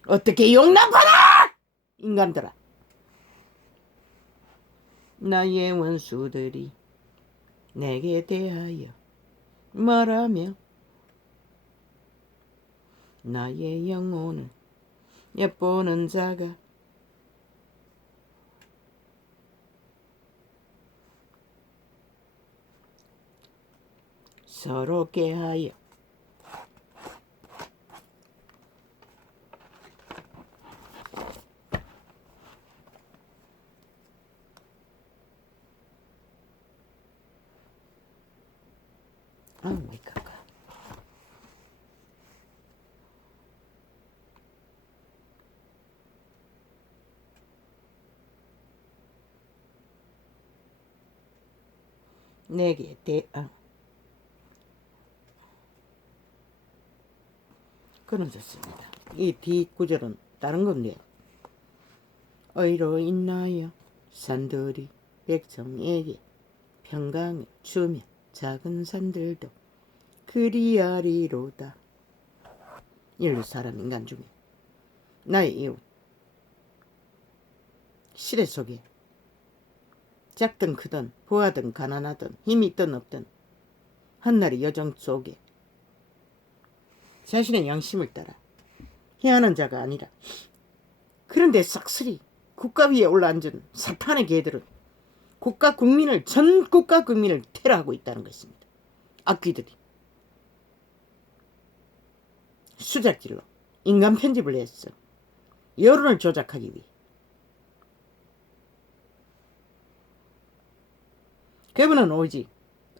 어떻게 용납하나! 인간들아. 나의 원수들이 내게 대하여 말하며 나의 영혼을 엿보는 자가 서럽게 하여 왜 깎아. 내게 끊어졌습니다. 이 뒷구절은 다른 건데요. 의로 인하여 산들이 백성에게 평강을 주며 작은 산들도 그리하리로다. 인류 사람 인간 중에 나의 이웃 시대 속에 작든 크든 부하든 가난하든 힘이 있든 없든 한나라의 여정 속에 자신의 양심을 따라 해하는 자가 아니라 그런데 싹쓸이 국가 위에 올라앉은 사탄의 개들은 전 국가 국민을 테러하고 있다는 것입니다. 악귀들이 수작질로 인간 편집을 했어. 여론을 조작하기 위해. 그분은 오직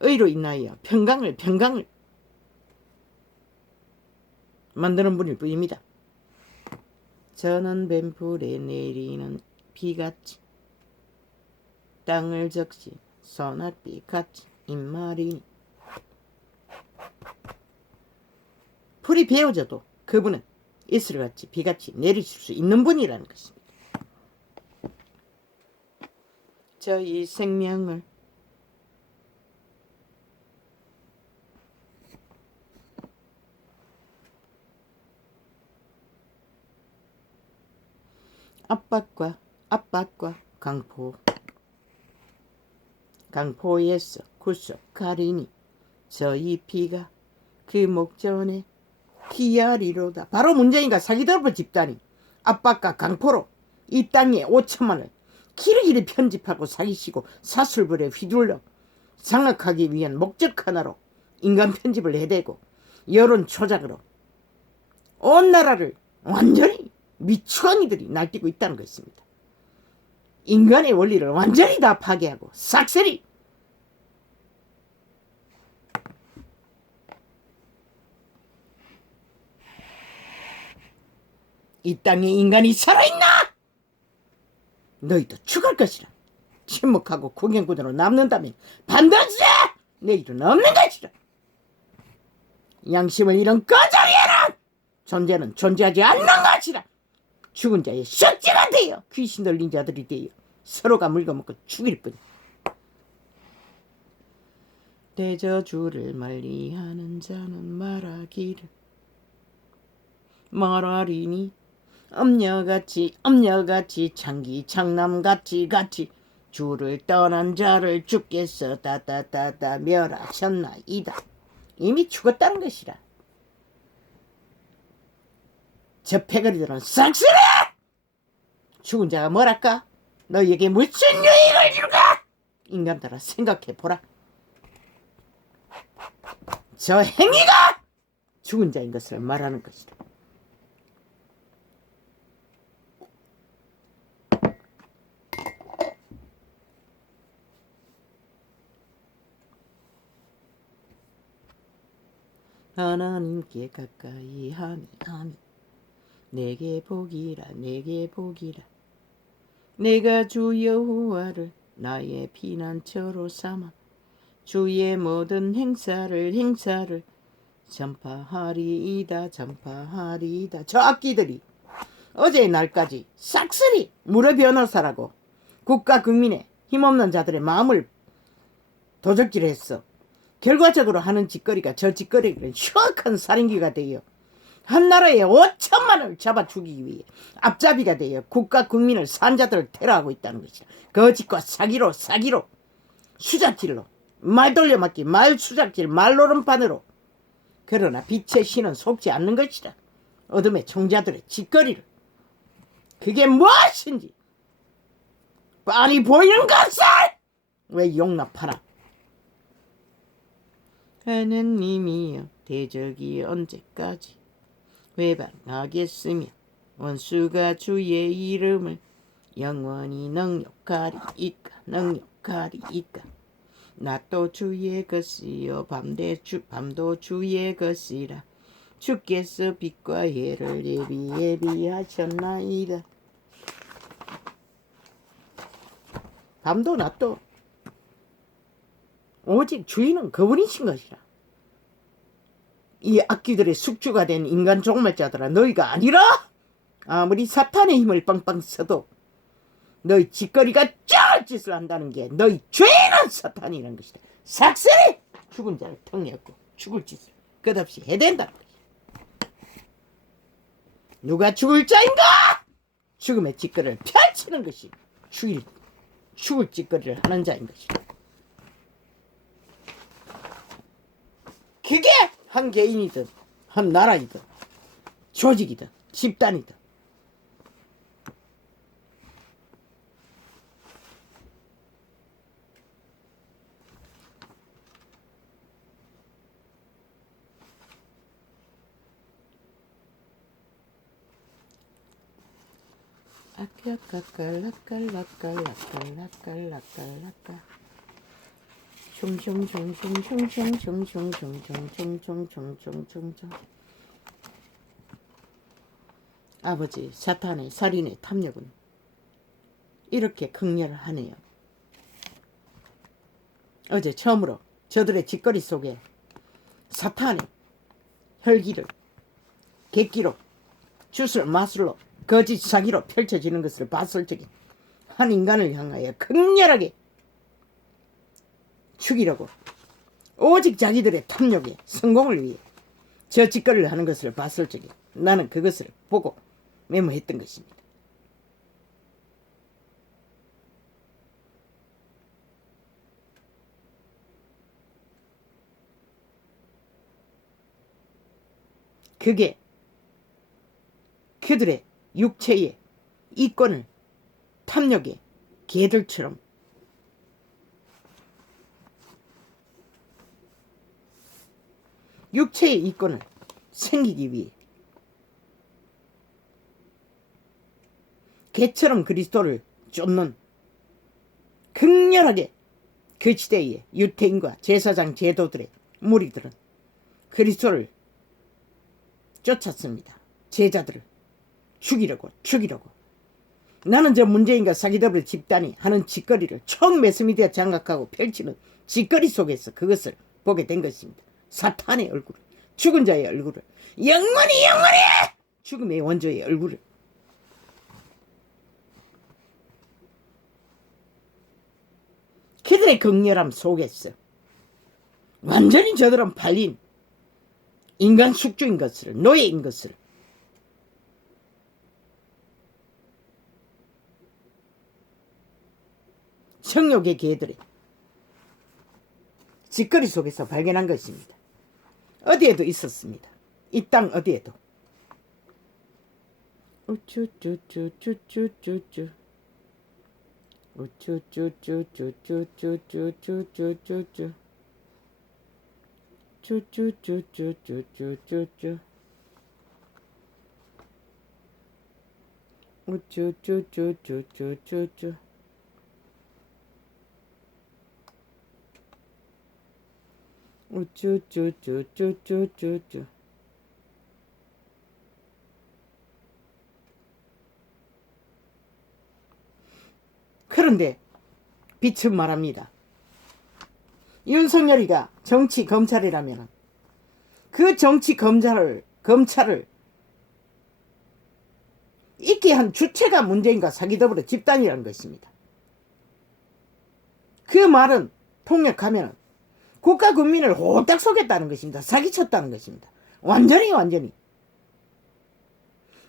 의로 인하여 평강을 만드는 분일 뿐입니다. 저는 뱀풀에 내리는 비같이 땅을 적시 소낙비같이 입말이니 풀이 베어져도 그분은 이슬같이 비같이 내리실 수 있는 분이라는 것입니다. 저희 생명을 압박과 강포에서 구속하리니 저희 피가 그 목전에 기아리로다. 바로 문재인과 사기더블 집단이 압박과 강포로 이 땅에 5천만을 길이길이 편집하고 사기치고 사슬불에 휘둘러 장악하기 위한 목적 하나로 인간 편집을 해대고 여론 조작으로 온 나라를 완전히 미추광이들이 날뛰고 있다는 것입니다. 인간의 원리를 완전히 다 파괴하고 싹쓸이 이 땅에 인간이 살아있나? 너희도 죽을 것이라. 침묵하고 구경꾼으로 남는다면 반드시 내일은 없는 것이라. 양심을 잃은 꺼자리에는 존재는 존재하지 않는 것이라. 죽은 자의 썩지가 되어 귀신 들린 자들이 되어 서로가 물거먹고 죽일 뿐. 대저주를 멀리하는 자는 말하리니 엄녀같이 장남같이 주를 떠난 자를 주께서 다다다다 멸하셨나이다. 이미 죽었다는 것이라. 저 패거리들은 싹쓸이! 죽은 자가 뭐랄까? 너에게 무슨 유익을 줄까? 인간들아 생각해보라. 저 행위가 죽은 자인 것을 말하는 것이다. 하나님께 가까이 하니 내게 복이라 내게 복이라. 내가 주 여호와를 나의 피난처로 삼아 주의 모든 행사를 전파하리이다. 저 악기들이 어제의 날까지 싹쓸이 물의 변호사라고 국가 국민의 힘없는 자들의 마음을 도적질했어. 결과적으로 하는 짓거리가 저 짓거리는 흉악한 살인기가 되어 한 나라에 5천만을 잡아 죽이기 위해 앞잡이가 되어 국가 국민을 산자들을 테러하고 있다는 것이다. 거짓과 사기로 수작질로 말 돌려막기 말 수작질 말노름판으로. 그러나 빛의 신은 속지 않는 것이다. 어둠의 총자들의 짓거리를 그게 무엇인지 뻔히 보이는 것을 왜 용납하나. 하느님이여 대적이 언제까지 회방하겠으며 원수가 주의 이름을 영원히 능욕하리이까. 낮도 주의 것이요 밤도 주의 것이라. 주께서 빛과 해를 예비하셨나이다. 밤도 낮도 오직 주인은 그분이신 것이라. 이 악기들의 숙주가 된 인간 종말자들아 너희가 아니라 아무리 사탄의 힘을 빵빵 써도 너희 짓거리가 쩔 짓을 한다는 게 너희 죄는 사탄이라는 것이다. 삭슬이 죽은 자를 턱내었고 죽을 짓을 끝없이 해댄다는 것이다. 누가 죽을 자인가? 죽음의 짓거리를 펼치는 것이 죽을 짓거리를 하는 자인 것이다. 그게 한 개인이든 한 나라이든 조직이든 집단이든 아까까깔라깔라깔라깔라깔라깔라깔 슝슝슝슝슝슝슝슝슝슝슝슝슝슝슝. 아버지 사탄의 살인의 탐욕은 이렇게 극렬하네요. 어제 처음으로 저들의 짓거리 속에 사탄의 혈기를 객기로 주술 마술로 거짓 사기로 펼쳐지는 것을 봤을 적에 한 인간을 향하여 극렬하게 죽이려고 오직 자기들의 탐욕에 성공을 위해 저 짓거리를 하는 것을 봤을 적에 나는 그것을 보고 메모했던 것입니다. 그게 그들의 육체의 이권을 탐욕의 개들처럼 육체의 이권을 생기기 위해 개처럼 그리스도를 쫓는 극렬하게 그 시대의 유태인과 제사장 제도들의 무리들은 그리스도를 쫓았습니다. 제자들을 죽이려고. 나는 저 문재인과 사기더블 집단이 하는 짓거리를 총 매스미디어 장악하고 펼치는 짓거리 속에서 그것을 보게 된 것입니다. 사탄의 얼굴을, 죽은 자의 얼굴을, 영원히 죽음의 원조의 얼굴을. 그들의 극렬함 속에서 완전히 저들은 팔린 인간 숙주인 것을, 노예인 것을 성욕의 개들의 짓거리 속에서 발견한 것입니다. 어디에도 있었습니다. 이 땅 어디에도. 우쭈쭈쭈쭈쭈쭈쭈 우쭈쭈쭈쭈쭈쭈쭈쭈쭈쭈 쭈쭈쭈쭈쭈쭈쭈쭈 우쭈쭈쭈쭈쭈쭈쭈 우쭈쭈쭈쭈쭈쭈쭈 그런데 빛은 말합니다. 윤석열이가 정치 검찰이라면 그 정치 검찰을 있게 한 주체가 문재인과 사기더불어 집단이라는 것입니다. 그 말은 통역하면 국가 국민을 홀딱 속였다는 것입니다. 사기쳤다는 것입니다. 완전히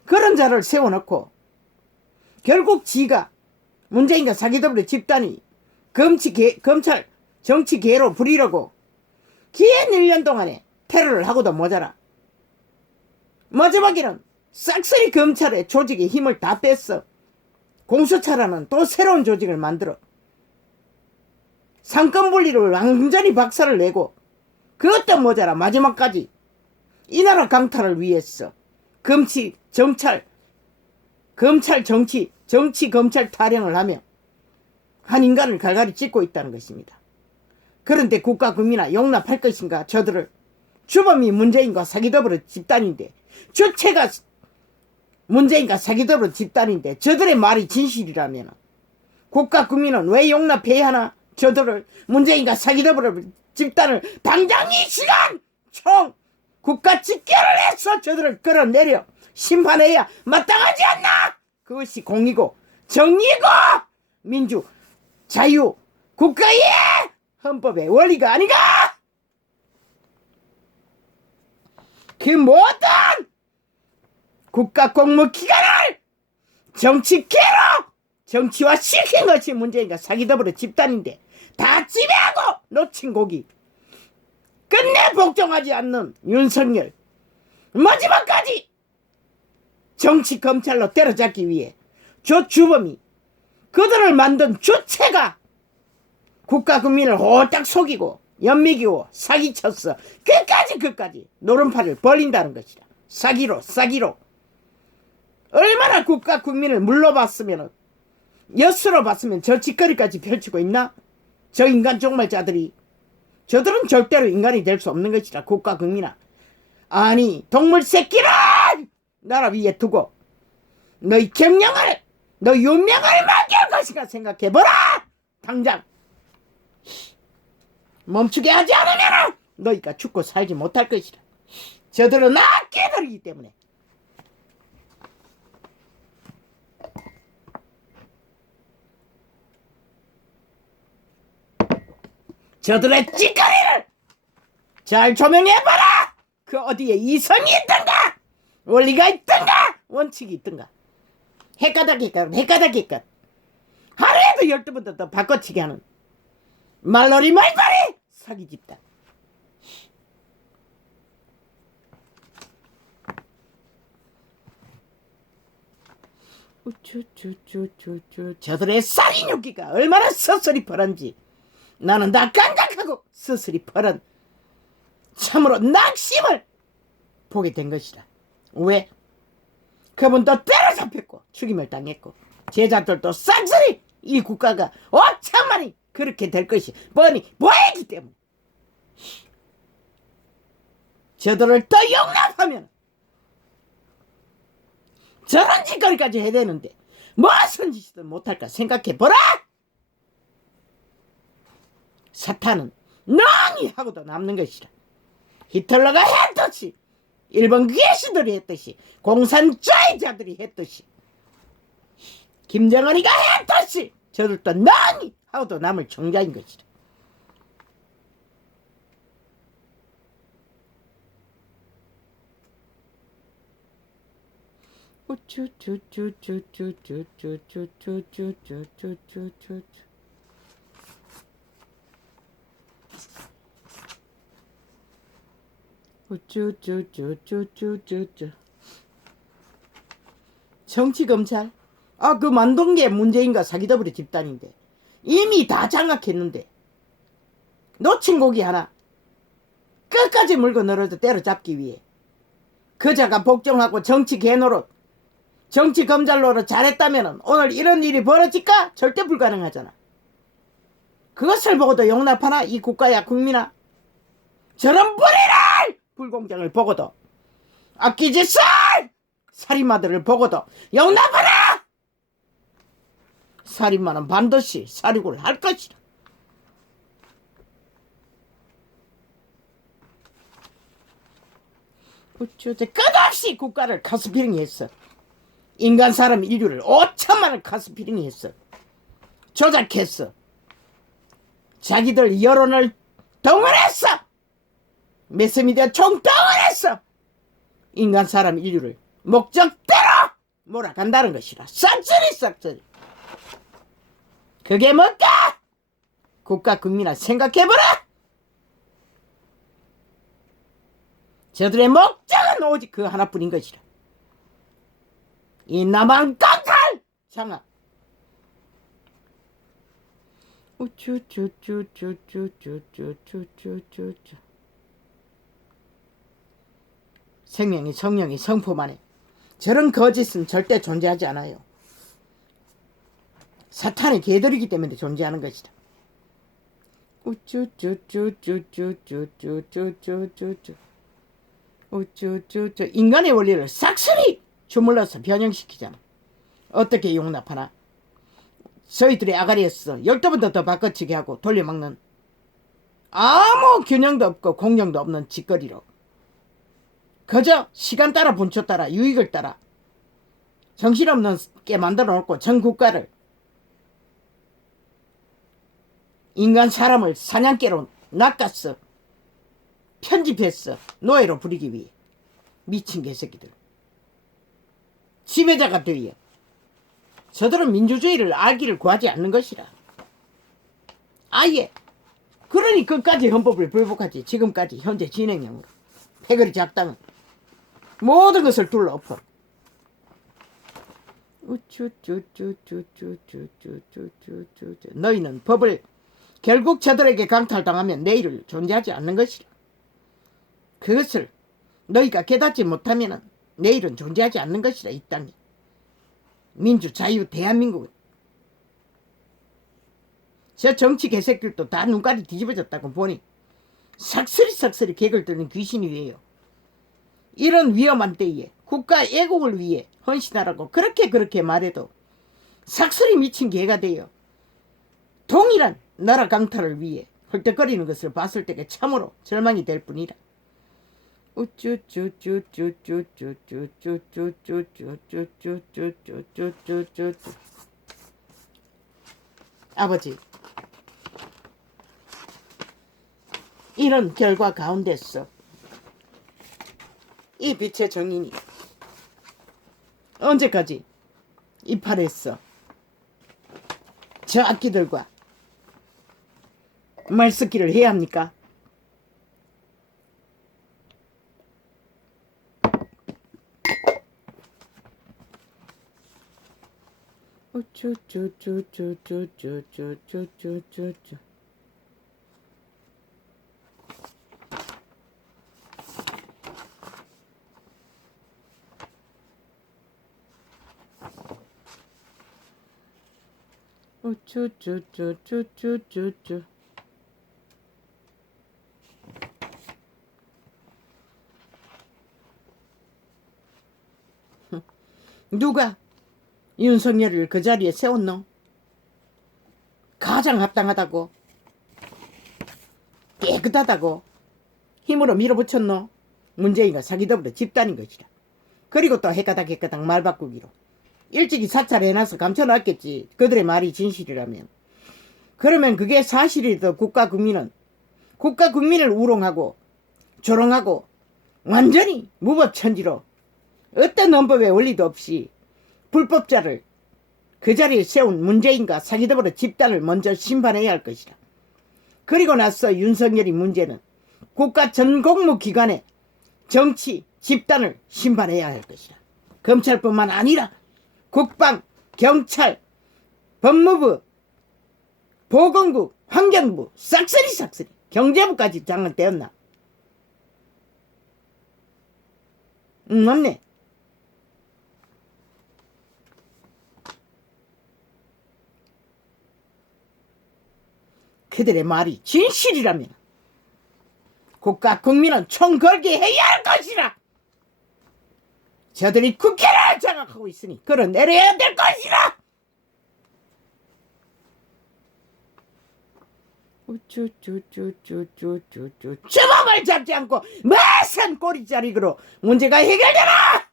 그런 자를 세워놓고 결국 지가 문재인과 사기더불어 집단이 검찰 정치계로 부리려고 긴 1년 동안에 테러를 하고도 모자라 마지막에는 싹쓸이 검찰의 조직의 힘을 다 뺐어. 공수처라는 또 새로운 조직을 만들어 상권 분리를 완전히 박살을 내고 그것도 모자라 마지막까지 이 나라 강탈을 위해서 검찰 정치 검찰 타령을 하며 한 인간을 갈갈이 찢고 있다는 것입니다. 그런데 국가 국민아 용납할 것인가? 저들을 주범이 문재인과 사기더불어 집단인데 주체가 문재인과 사기더불어 집단인데 저들의 말이 진실이라면 국가 국민은 왜 용납해야 하나? 저들을 문재인과 사기더불어 집단을 당장 이 시간 총 국가 집결을 해서 저들을 끌어내려 심판해야 마땅하지 않나? 그것이 공이고 정의고 민주 자유 국가의 헌법의 원리가 아닌가? 그 모든 국가 공무 기관을 정치계로 정치화시킨 것이 문재인과 사기더불어 집단인데 다 지배하고 놓친 고기 끝내 복종하지 않는 윤석열 마지막까지 정치 검찰로 때려잡기 위해 저 주범이 그들을 만든 주체가 국가 국민을 홀딱 속이고 연맥이고 사기쳤어. 끝까지 노름판을 벌린다는 것이다. 사기로 얼마나 국가 국민을 물러봤으면 엿으로 봤으면 저 짓거리까지 펼치고 있나? 저 인간 종말자들이 저들은 절대로 인간이 될 수 없는 것이다. 국가 국민아 아니 동물 새끼를 나라 위에 두고 너희 경영을 너 윤명을 맡길 것인가 생각해보라. 당장 멈추게 하지 않으면 너희가 죽고 살지 못할 것이다. 저들은 악귀들이기 때문에 저들의 찌꺼리를 잘 조명해봐라. 그 어디에 이성이 있던가 원리가 있던가 원칙이 있던가 헷가닥 하루에도 12번 더 바꿔치기 하는 말놀이 말발이 사기 집단. 저들의 살인욕기가 얼마나 서슬이 퍼런지 나는 다 깜짝하고 서슬이 퍼런 참으로 낙심을 보게 된 것이다. 왜? 그분도 때려잡혔고 죽임을 당했고 제자들도 쌍쓸이 이 국가가 어참만이 그렇게 될 것이 뻔히 보이기 때문에 저들을 더 용납하면 저런 짓거리까지 해야 되는데 무슨 짓이든 못할까 생각해보라. 사탄은 멍이 하고도 남는 것이라. 히틀러가 했듯이 일본 귀신들이 했듯이 공산주의자들이 했듯이 김정은이가 했듯이 저들도 멍이 하고도 남을 정자인 것이라. 정치 검찰? 아, 그 만든 게 문재인과 사기더블의 집단인데 이미 다 장악했는데 놓친 고기 하나 끝까지 물고 늘어져 때려잡기 위해 그자가 복종하고 정치 개노릇 정치 검찰 노릇 잘했다면 오늘 이런 일이 벌어질까? 절대 불가능하잖아. 그것을 보고도 용납하나? 이 국가야 국민아? 저런 불의를 불공정을 보고도 아끼지 살인마들을 보고도 용납하라! 살인마는 반드시 사륙을 할 것이다. 어쩌지 끝없이 국가를 카스피링 했어. 인간 사람 인류를 5천만을 카스피링 했어. 조작했어. 자기들 여론을 동원했어. 매스미디어 총동원했어. 인간 사람 인류를 목적대로 몰아간다는 것이라. 싹쓸이 그게 뭘까? 국가 국민아 생각해보라. 저들의 목적은 오직 그 하나뿐인 것이라. 이 남한 강탈 장악. 생명이 성령이 성품만에 저런 거짓은 절대 존재하지 않아요. 사탄의 개들이기 때문에 존재하는 것이다. 인간의 원리를 싹쓸이 주물러서 변형시키잖아. 어떻게 용납하나? 저희들의 아가리에서 12번도 더 바꿔치기 하고 돌려막는 아무 균형도 없고 공정도 없는 짓거리로 그저 시간 따라 분초 따라 유익을 따라 정신없게 만들어 놓고 전 국가를 인간 사람을 사냥개로 낚았어. 편집했어. 노예로 부리기 위해. 미친 개새끼들. 지배자가 되어. 저들은 민주주의를 알기를 구하지 않는 것이라. 아예. 그러니 끝까지 헌법을 불복하지. 지금까지 현재 진행형으로. 패거리 작당은 모든 것을 둘러엎어. 너희는 법을 결국 저들에게 강탈당하면 내일을 존재하지 않는 것이라. 그것을 너희가 깨닫지 못하면 내일은 존재하지 않는 것이라. 이 땅에 민주 자유 대한민국은. 저 정치 개새끼들도 다 눈깔이 뒤집어졌다고 보니 삭스리 개걸 뜨는 귀신이 돼요. 이런 위험한 때에 국가 애국을 위해 헌신하라고 그렇게 말해도 삭스리 미친 개가 돼요. 동일한 나라 강탈을 위해 헐떡거리는 것을 봤을 때가 참으로 절망이 될 뿐이라. 아버지, 이런 결과 가운데서 이 빛의 정인이 언제까지 이팔에서 저 악기들과 말쓰기를 해야 합니까? 누가 윤석열을 그 자리에 세웠노? 가장 합당하다고, 깨끗하다고 힘으로 밀어붙였노? 문재인과 사기더블의 집단인 것이라. 그리고 또 해까닥 말 바꾸기로 일찍이 사찰해놔서 감춰놨겠지. 그들의 말이 진실이라면. 그러면 그게 사실이더 국가 국민을 우롱하고 조롱하고 완전히 무법천지로 어떤 헌법의 원리도 없이 불법자를 그 자리에 세운 문재인과 사기더블의 집단을 먼저 심판해야 할 것이다. 그리고 나서 윤석열이 문제는 국가 전 공무기관의 정치 집단을 심판해야 할 것이다. 검찰뿐만 아니라 국방, 경찰, 법무부, 보건국, 환경부, 싹쓸이 경제부까지 장악되었나? 맞네. 그들의 말이 진실이라면 국가 국민은 총 걸게 해야 할 것이라. 저들이 국회를 장악하고 있으니 끌어내려야 될 것이라. 주먹을 잡지 않고 무슨 꼬리자리로 문제가 해결되나?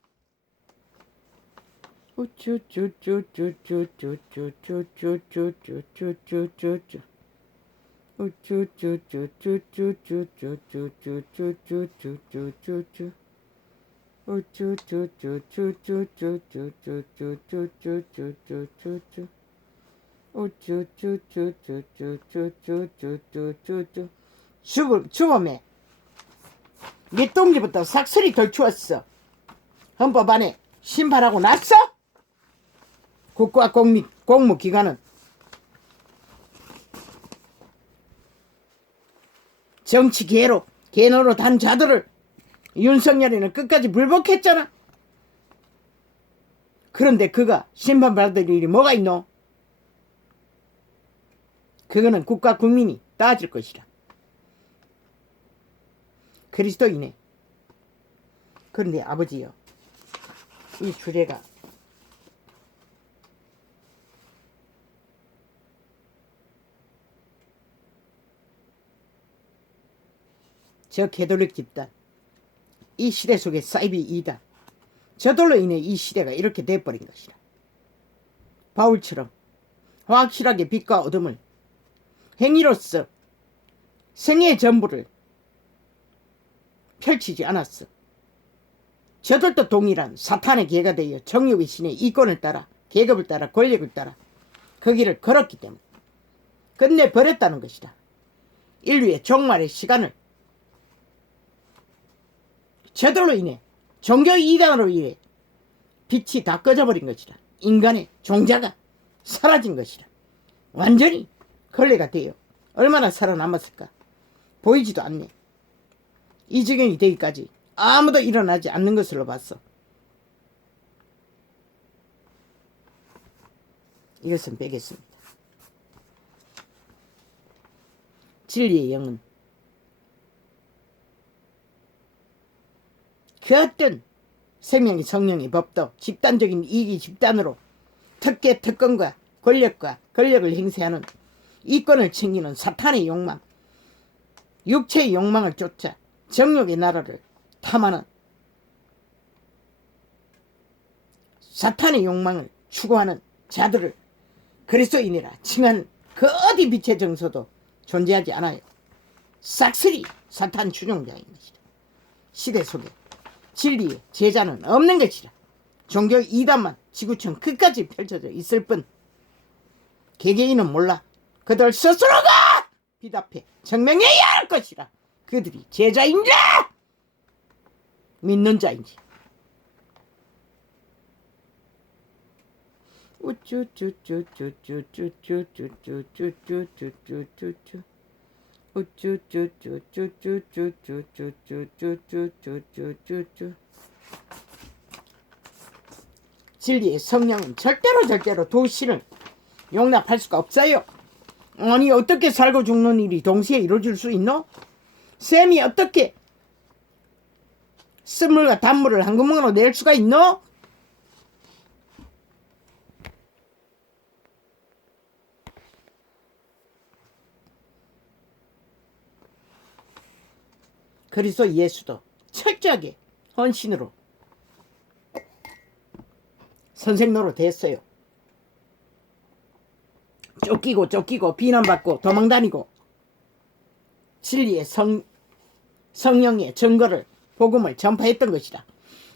주범에 밑동지부터 삭슬이 덜추었어. 헌법 안에 심판하고 났어? 국가 공무기관은 정치 개로 개노로 단 자들을 윤석열이는 끝까지 불복했잖아. 그런데 그가 심판받을 일이 뭐가 있노? 그거는 국가 국민이 따질 것이라. 그리스도이네. 그런데 아버지요, 이 주제가 저 개돌릭 집단, 이 시대 속에 사이비 이다. 저들로 인해 이 시대가 이렇게 돼버린 것이라. 바울처럼 확실하게 빛과 어둠을 행위로서 생애의 전부를 펼치지 않았어. 저들도 동일한 사탄의 개가 되어 정욕의 신의 이권을 따라, 계급을 따라, 권력을 따라 그 길을 걸었기 때문에 끝내버렸다는 것이다. 인류의 종말의 시간을 저들로 인해, 종교 이단으로 인해 빛이 다 꺼져버린 것이다. 인간의 종자가 사라진 것이다. 완전히 걸레가 되어 얼마나 살아남았을까? 보이지도 않네. 이 지경이 되기까지 아무도 일어나지 않는 것으로 봤어. 이것은 빼겠습니다. 진리의 영은 그 어떤 생명의 성령의 법도 집단적인 이익이 집단으로 특혜 특권과 권력과 권력을 행사하는 이권을 챙기는 사탄의 욕망, 육체의 욕망을 쫓아 정욕의 나라를 탐하는 사탄의 욕망을 추구하는 자들을 그리스도인이라 칭하는 그 어디 빛의 정서도 존재하지 않아요. 싹쓸이 사탄 추종자인 것이다. 시대 속에 진리의 제자는 없는 것이라. 종교 이단만 지구촌 끝까지 펼쳐져 있을 뿐 개개인은 몰라. 그들 스스로가 빛 앞에 증명해야 할 것이라. 그들이 제자인지 믿는 자인지. 진리의 성령은 절대로 도신을 용납할 수가 없어요. 아니 어떻게 살고 죽는 일이 동시에 이루어질 수 있노? 샘이 어떻게 쓴물과 단물을 한 구멍으로 낼 수가 있노? 그리스도 예수도 철저하게 헌신으로 선생 노릇 했어요. 쫓기고 비난받고 도망다니고 진리의 성령의 증거를 복음을 전파했던 것이다.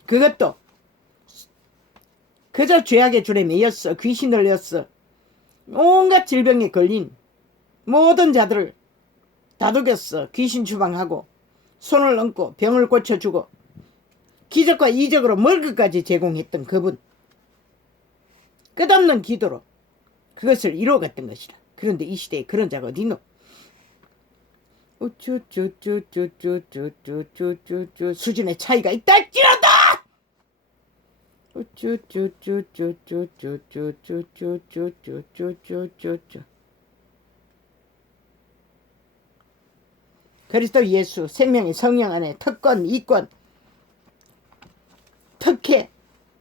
그것도 그저 죄악의 줄에 매였어. 귀신 들렸어. 온갖 질병에 걸린 모든 자들을 다독였어. 귀신 추방하고 손을 얹고 병을 고쳐주고 기적과 이적으로 먹을 것까지 제공했던 그분. 끝없는 기도로 그것을 이루어갔던 것이라. 그런데 이 시대에 그런 자가 어디 있노? 우쭈쭈쭈쭈쭈쭈쭈쭈쭈쭈 수준의 차이가 있다 할지라도 우쭈쭈쭈쭈쭈쭈쭈쭈쭈쭈쭈쭈쭈쭈 그리스도 예수 생명의 성령 안에 특권, 이권, 특혜,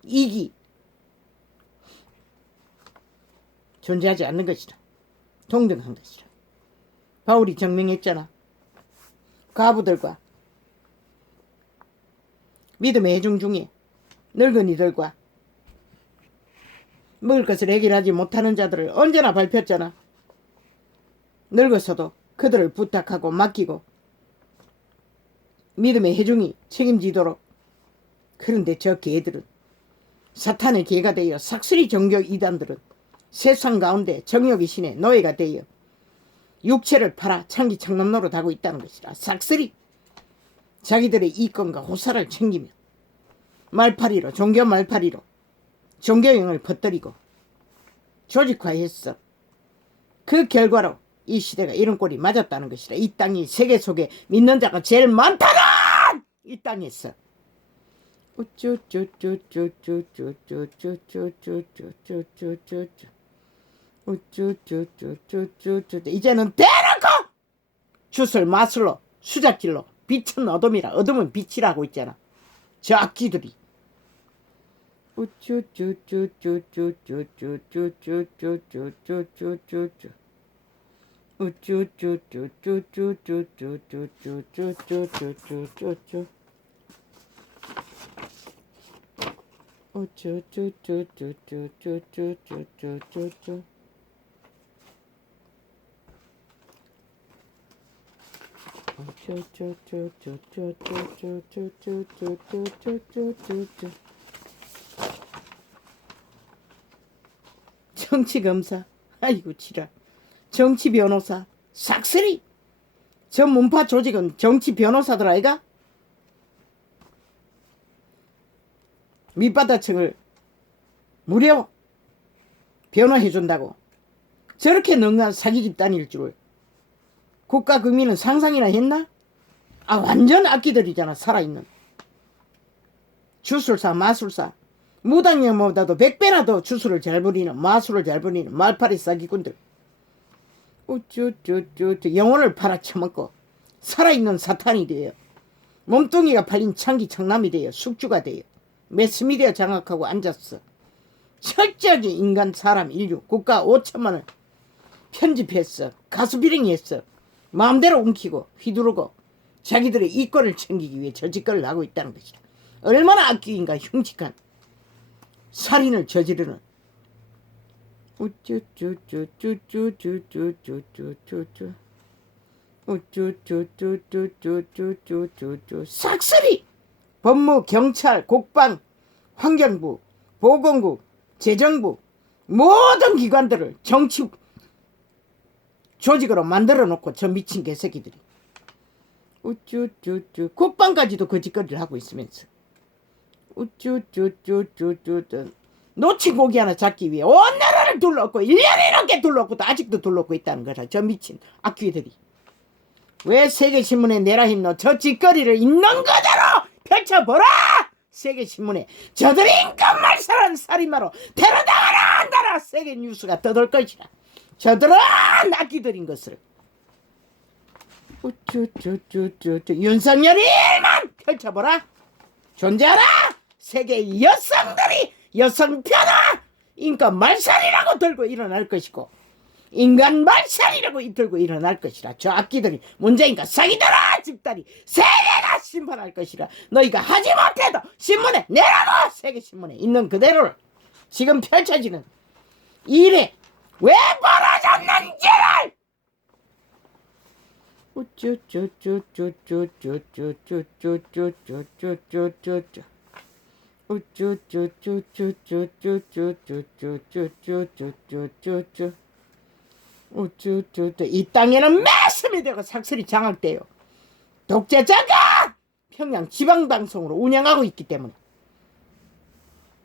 이기 존재하지 않는 것이라. 동등한 것이라. 바울이 증명했잖아. 과부들과 믿음의 회중 중에 늙은이들과 먹을 것을 해결하지 못하는 자들을 언제나 발표했잖아. 늙어서도 그들을 부탁하고 맡기고 믿음의 회중이 책임지도록. 그런데 저 개들은 사탄의 개가 되어 삭슬이 종교 이단들은 세상 가운데 정욕의 신의 노예가 되어 육체를 팔아 창기 창남로로 하고 있다는 것이라. 삭슬이 자기들의 이권과 호사를 챙기며 말파리로 종교 말파리로 종교형을 퍼뜨리고 조직화했어. 그 결과로 이 시대가 이런 꼴이 맞았다는 것이라. 이 땅이 세계 속에 믿는 자가 제일 많다는 이 땅에서 이제는 대놓고 슛을 마술로 수작질로 빛은 어둠이라 어둠은 빛이라 하고 있잖아. 저 악기들이 정치검사, 아이고 지랄, 정치변호사, 삭슬이 전문파 조직은 정치 변호사들 아이가? 밑바닥층을 무료 변호해준다고 저렇게 능한 사기 집단일 줄 국가 국민은 상상이나 했나? 아 완전 악기들이잖아. 살아있는 주술사 마술사 무당령보다도 100배나 더 주술을 잘 부리는 마술을 잘 부리는 말파리 사기꾼들 영혼을 팔아쳐먹고 살아있는 사탄이 되어 몸뚱이가 팔린 창기 청남이 되어 숙주가 되어 매스미 되어 장악하고 앉았어. 철저하게 인간 사람 인류 국가 5천만을 편집했어. 가수비ring했어. 마음대로 움키고 휘두르고 자기들의 이권을 챙기기 위해 저 짓거리를 하고 있다는 것이다. 얼마나 악귀인가 흉측한 살인을 저지르는 싹쓸이 법무, 경찰, 국방, 환경부, 보건국, 재정부 모든 기관들을 정치 조직으로 만들어 놓고 저 미친 개새끼들이 국방까지도 거짓거리를 하고 있으면서 놓친 고기 하나 잡기 위해 온 나라를 둘러엎고 1년이 넘게 둘러엎고도 아직도 둘러엎고 있다는 거라. 저 미친 악귀들이 왜 세계신문에 내라 힘노. 저 짓거리를 있는 그대로 펼쳐보라. 세계신문에 저들이 인간말살한 살인마로 테러당하라 한다라. 세계뉴스가 떠돌 것이라. 저들은 악귀들인 것을 윤석열이만 펼쳐보라. 존재하라. 세계의 여성들이 여성 편화 인간 말살이라고 들고 일어날 것이고 인간 말살이라고 들고 일어날 것이라. 저 악기들이 문재인과 사기들아 집단이 세계가 심판할 것이라. 너희가 하지 못해도 신문에 내라고. 세계신문에 있는 그대로를 지금 펼쳐지는 일에 왜 벌어졌는지를 이 땅에는 매스미 되고 삭슬이 장악돼요. 독재자가 평양 지방방송으로 운영하고 있기 때문에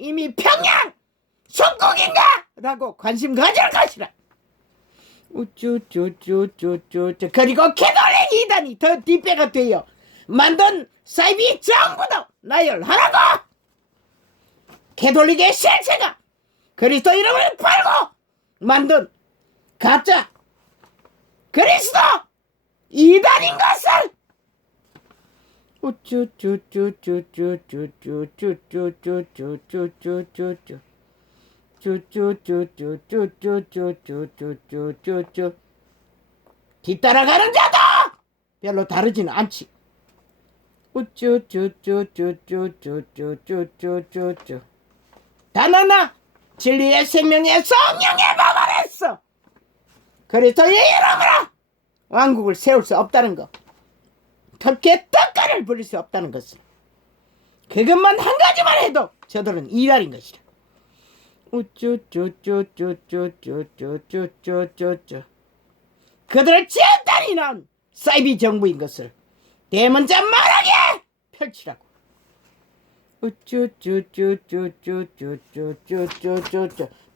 이미 평양 속국인가? 라고 관심 가질 것이라. 우쭈쭈쭈쭈쭈쭈. 그리고 캐톨릭 이단이 더 뒷배가 되어 만든 사이비 정부도 나열하라고. 캐톨릭의 실체가 그리스도 이름을 팔고 만든 가짜 그리스도 이단인 것을 뒤따라가는 자도 별로 다르지는 않지. 단 하나 진리의 생명의 성령의 법을 했어. 그리스도의 이름으로 왕국을 세울 수 없다는 것, 특히 떡가를 부릴 수 없다는 것을, 그것만 한 가지만 해도 저들은 이달인 것이다. 그들을 지었다니 난 사이비 정부인 것을 대문자 말하게 펼치라고.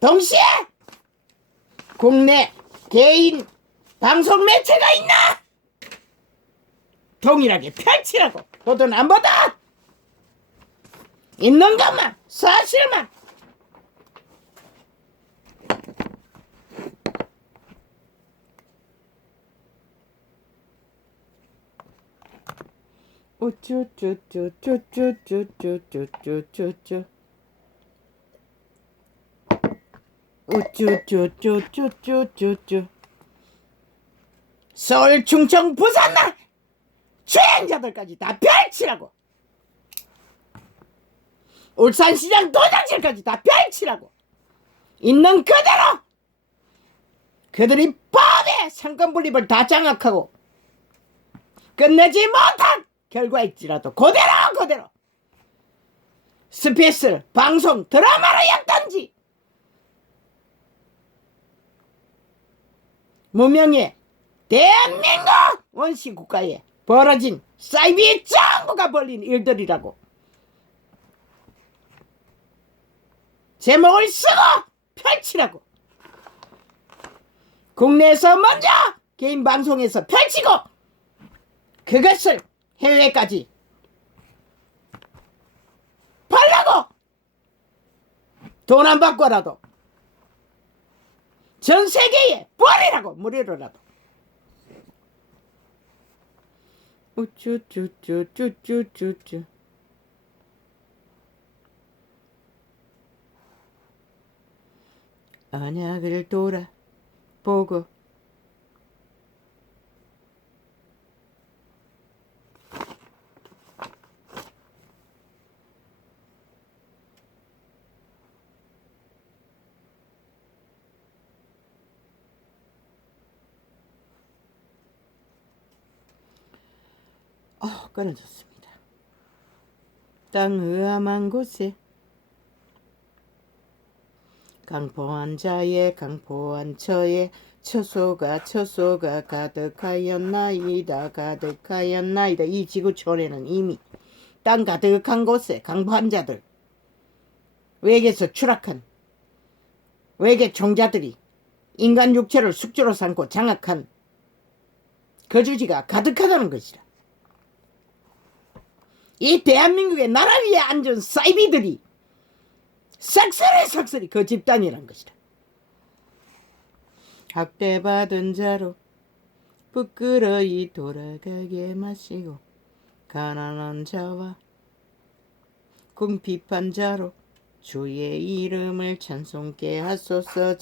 동시에 국내 개인 방송 매체가 있나? 동일하게 펼치라고. 보든 안 보든 있는 것만, 사실만. 서울, 충청, 부산 날 주행자들까지 다 펼치라고. 울산시장 도장실까지 다 펼치라고. 있는 그대로 그들이 법의 상권분립을 다 장악하고 끝내지 못한 결과일지라도 그대로 스페셜 방송 드라마로 였던지 무명의 대한민국 원시국가에 벌어진 사이비 정부가 벌린 일들이라고 제목을 쓰고 펼치라고. 국내에서 먼저 개인 방송에서 펼치고 그것을 해외까지 팔라고. 돈 안 받고라도 전 세계에 버리라고. 무료로라도. 우쭈쭈쭈쭈쭈쭈쭈. 언약을 돌아보고 끊어졌습니다. 땅 험한 곳에 강포한 자의 강포한 처에 처소가 가득하였나이다. 이 지구촌에는 이미 땅 가득한 곳에 강포한 자들, 외계에서 추락한 외계 총자들이 인간 육체를 숙주로 삼고 장악한 거주지가 가득하다는 것이다. 이 대한민국의 나라 위에 앉은 사이비들이 싹쓸이 그 집단이란 것이다. 학대받은 자로 부끄러이 돌아가게 마시고 가난한 자와 궁핍한 자로 주의 이름을 찬송케 하소서.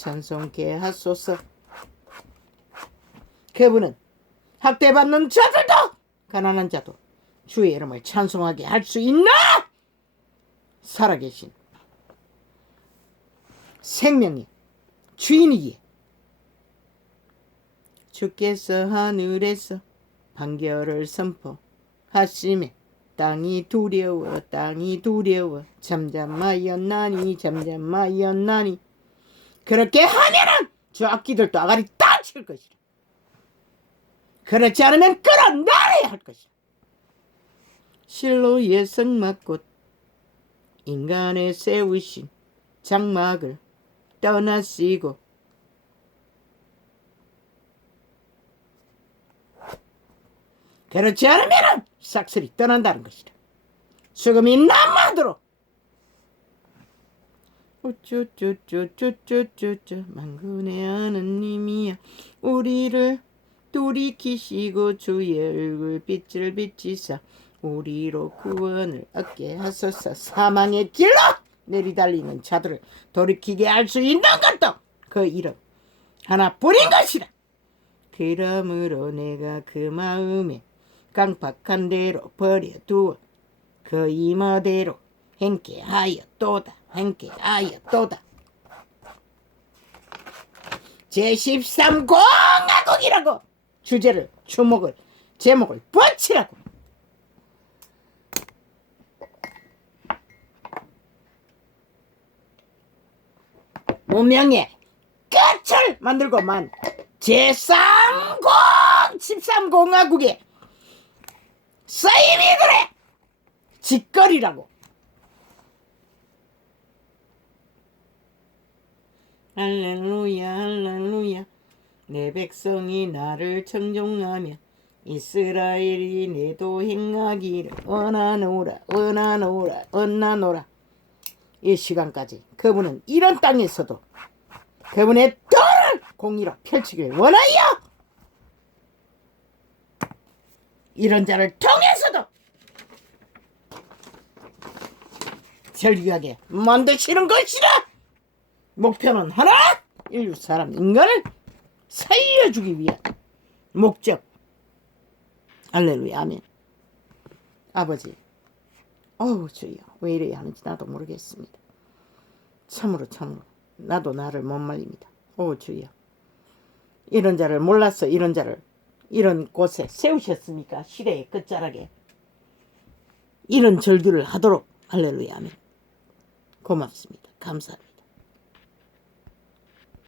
그분은 학대받는 자들도 가난한 자도 주의 이름을 찬송하게 할 수 있나? 살아계신 생명의 주인이기에 주께서 하늘에서 판결을 선포하시매 땅이 두려워 잠잠하였나니 그렇게 하면은 저 악기들도 아가리 딱 칠 것이라. 그렇지 않으면 끌어내려야 할 것이라. 실로의 성막꽃 인간의 세우신 장막을 떠나시고 그렇지 않으면 싹쓸이 떠난다는 것이다. 수금이 남아도록 우쭈쭈쭈쭈쭈쭈쭈 만군의 하느님이여 우리를 돌이키시고 주의 얼굴 빛을 비치사 우리로 구원을 얻게 하소서. 사망의 길로 내리달리는 자들을 돌이키게 할 수 있는 것도 그 이름 하나뿐인 것이라. 그러므로 내가 그 마음에 강팍한 대로 버려두어 그 임어대로 행케하였도다. 행케하였도다. 제13공화국이라고 주제를 제목을 붙이라고. 문명의 끝을 만들고만 제13공화국의 서임이들의 짓거리라고. 할렐루야 할렐루야 내 백성이 나를 청종하면 이스라엘이 내도 행하기를 원하노라 원하노라 원하노라. 이 시간까지 그분은 이런 땅에서도 그분의 뜻을 공의로 펼치길 원하여 이런 자를 통해서도 절규하게 만드시는 것이라. 목표는 하나, 인류 사람 인간을 살려주기 위한 목적. 할렐루야 아멘. 아버지 주여 왜 이래야 하는지 나도 모르겠습니다. 참으로 나도 나를 못 말립니다. 주여 이런 자를 몰라서 이런 자를 이런 곳에 세우셨습니까? 시대의 끝자락에 이런 절규를 하도록. 할렐루야 아멘. 고맙습니다. 감사합니다.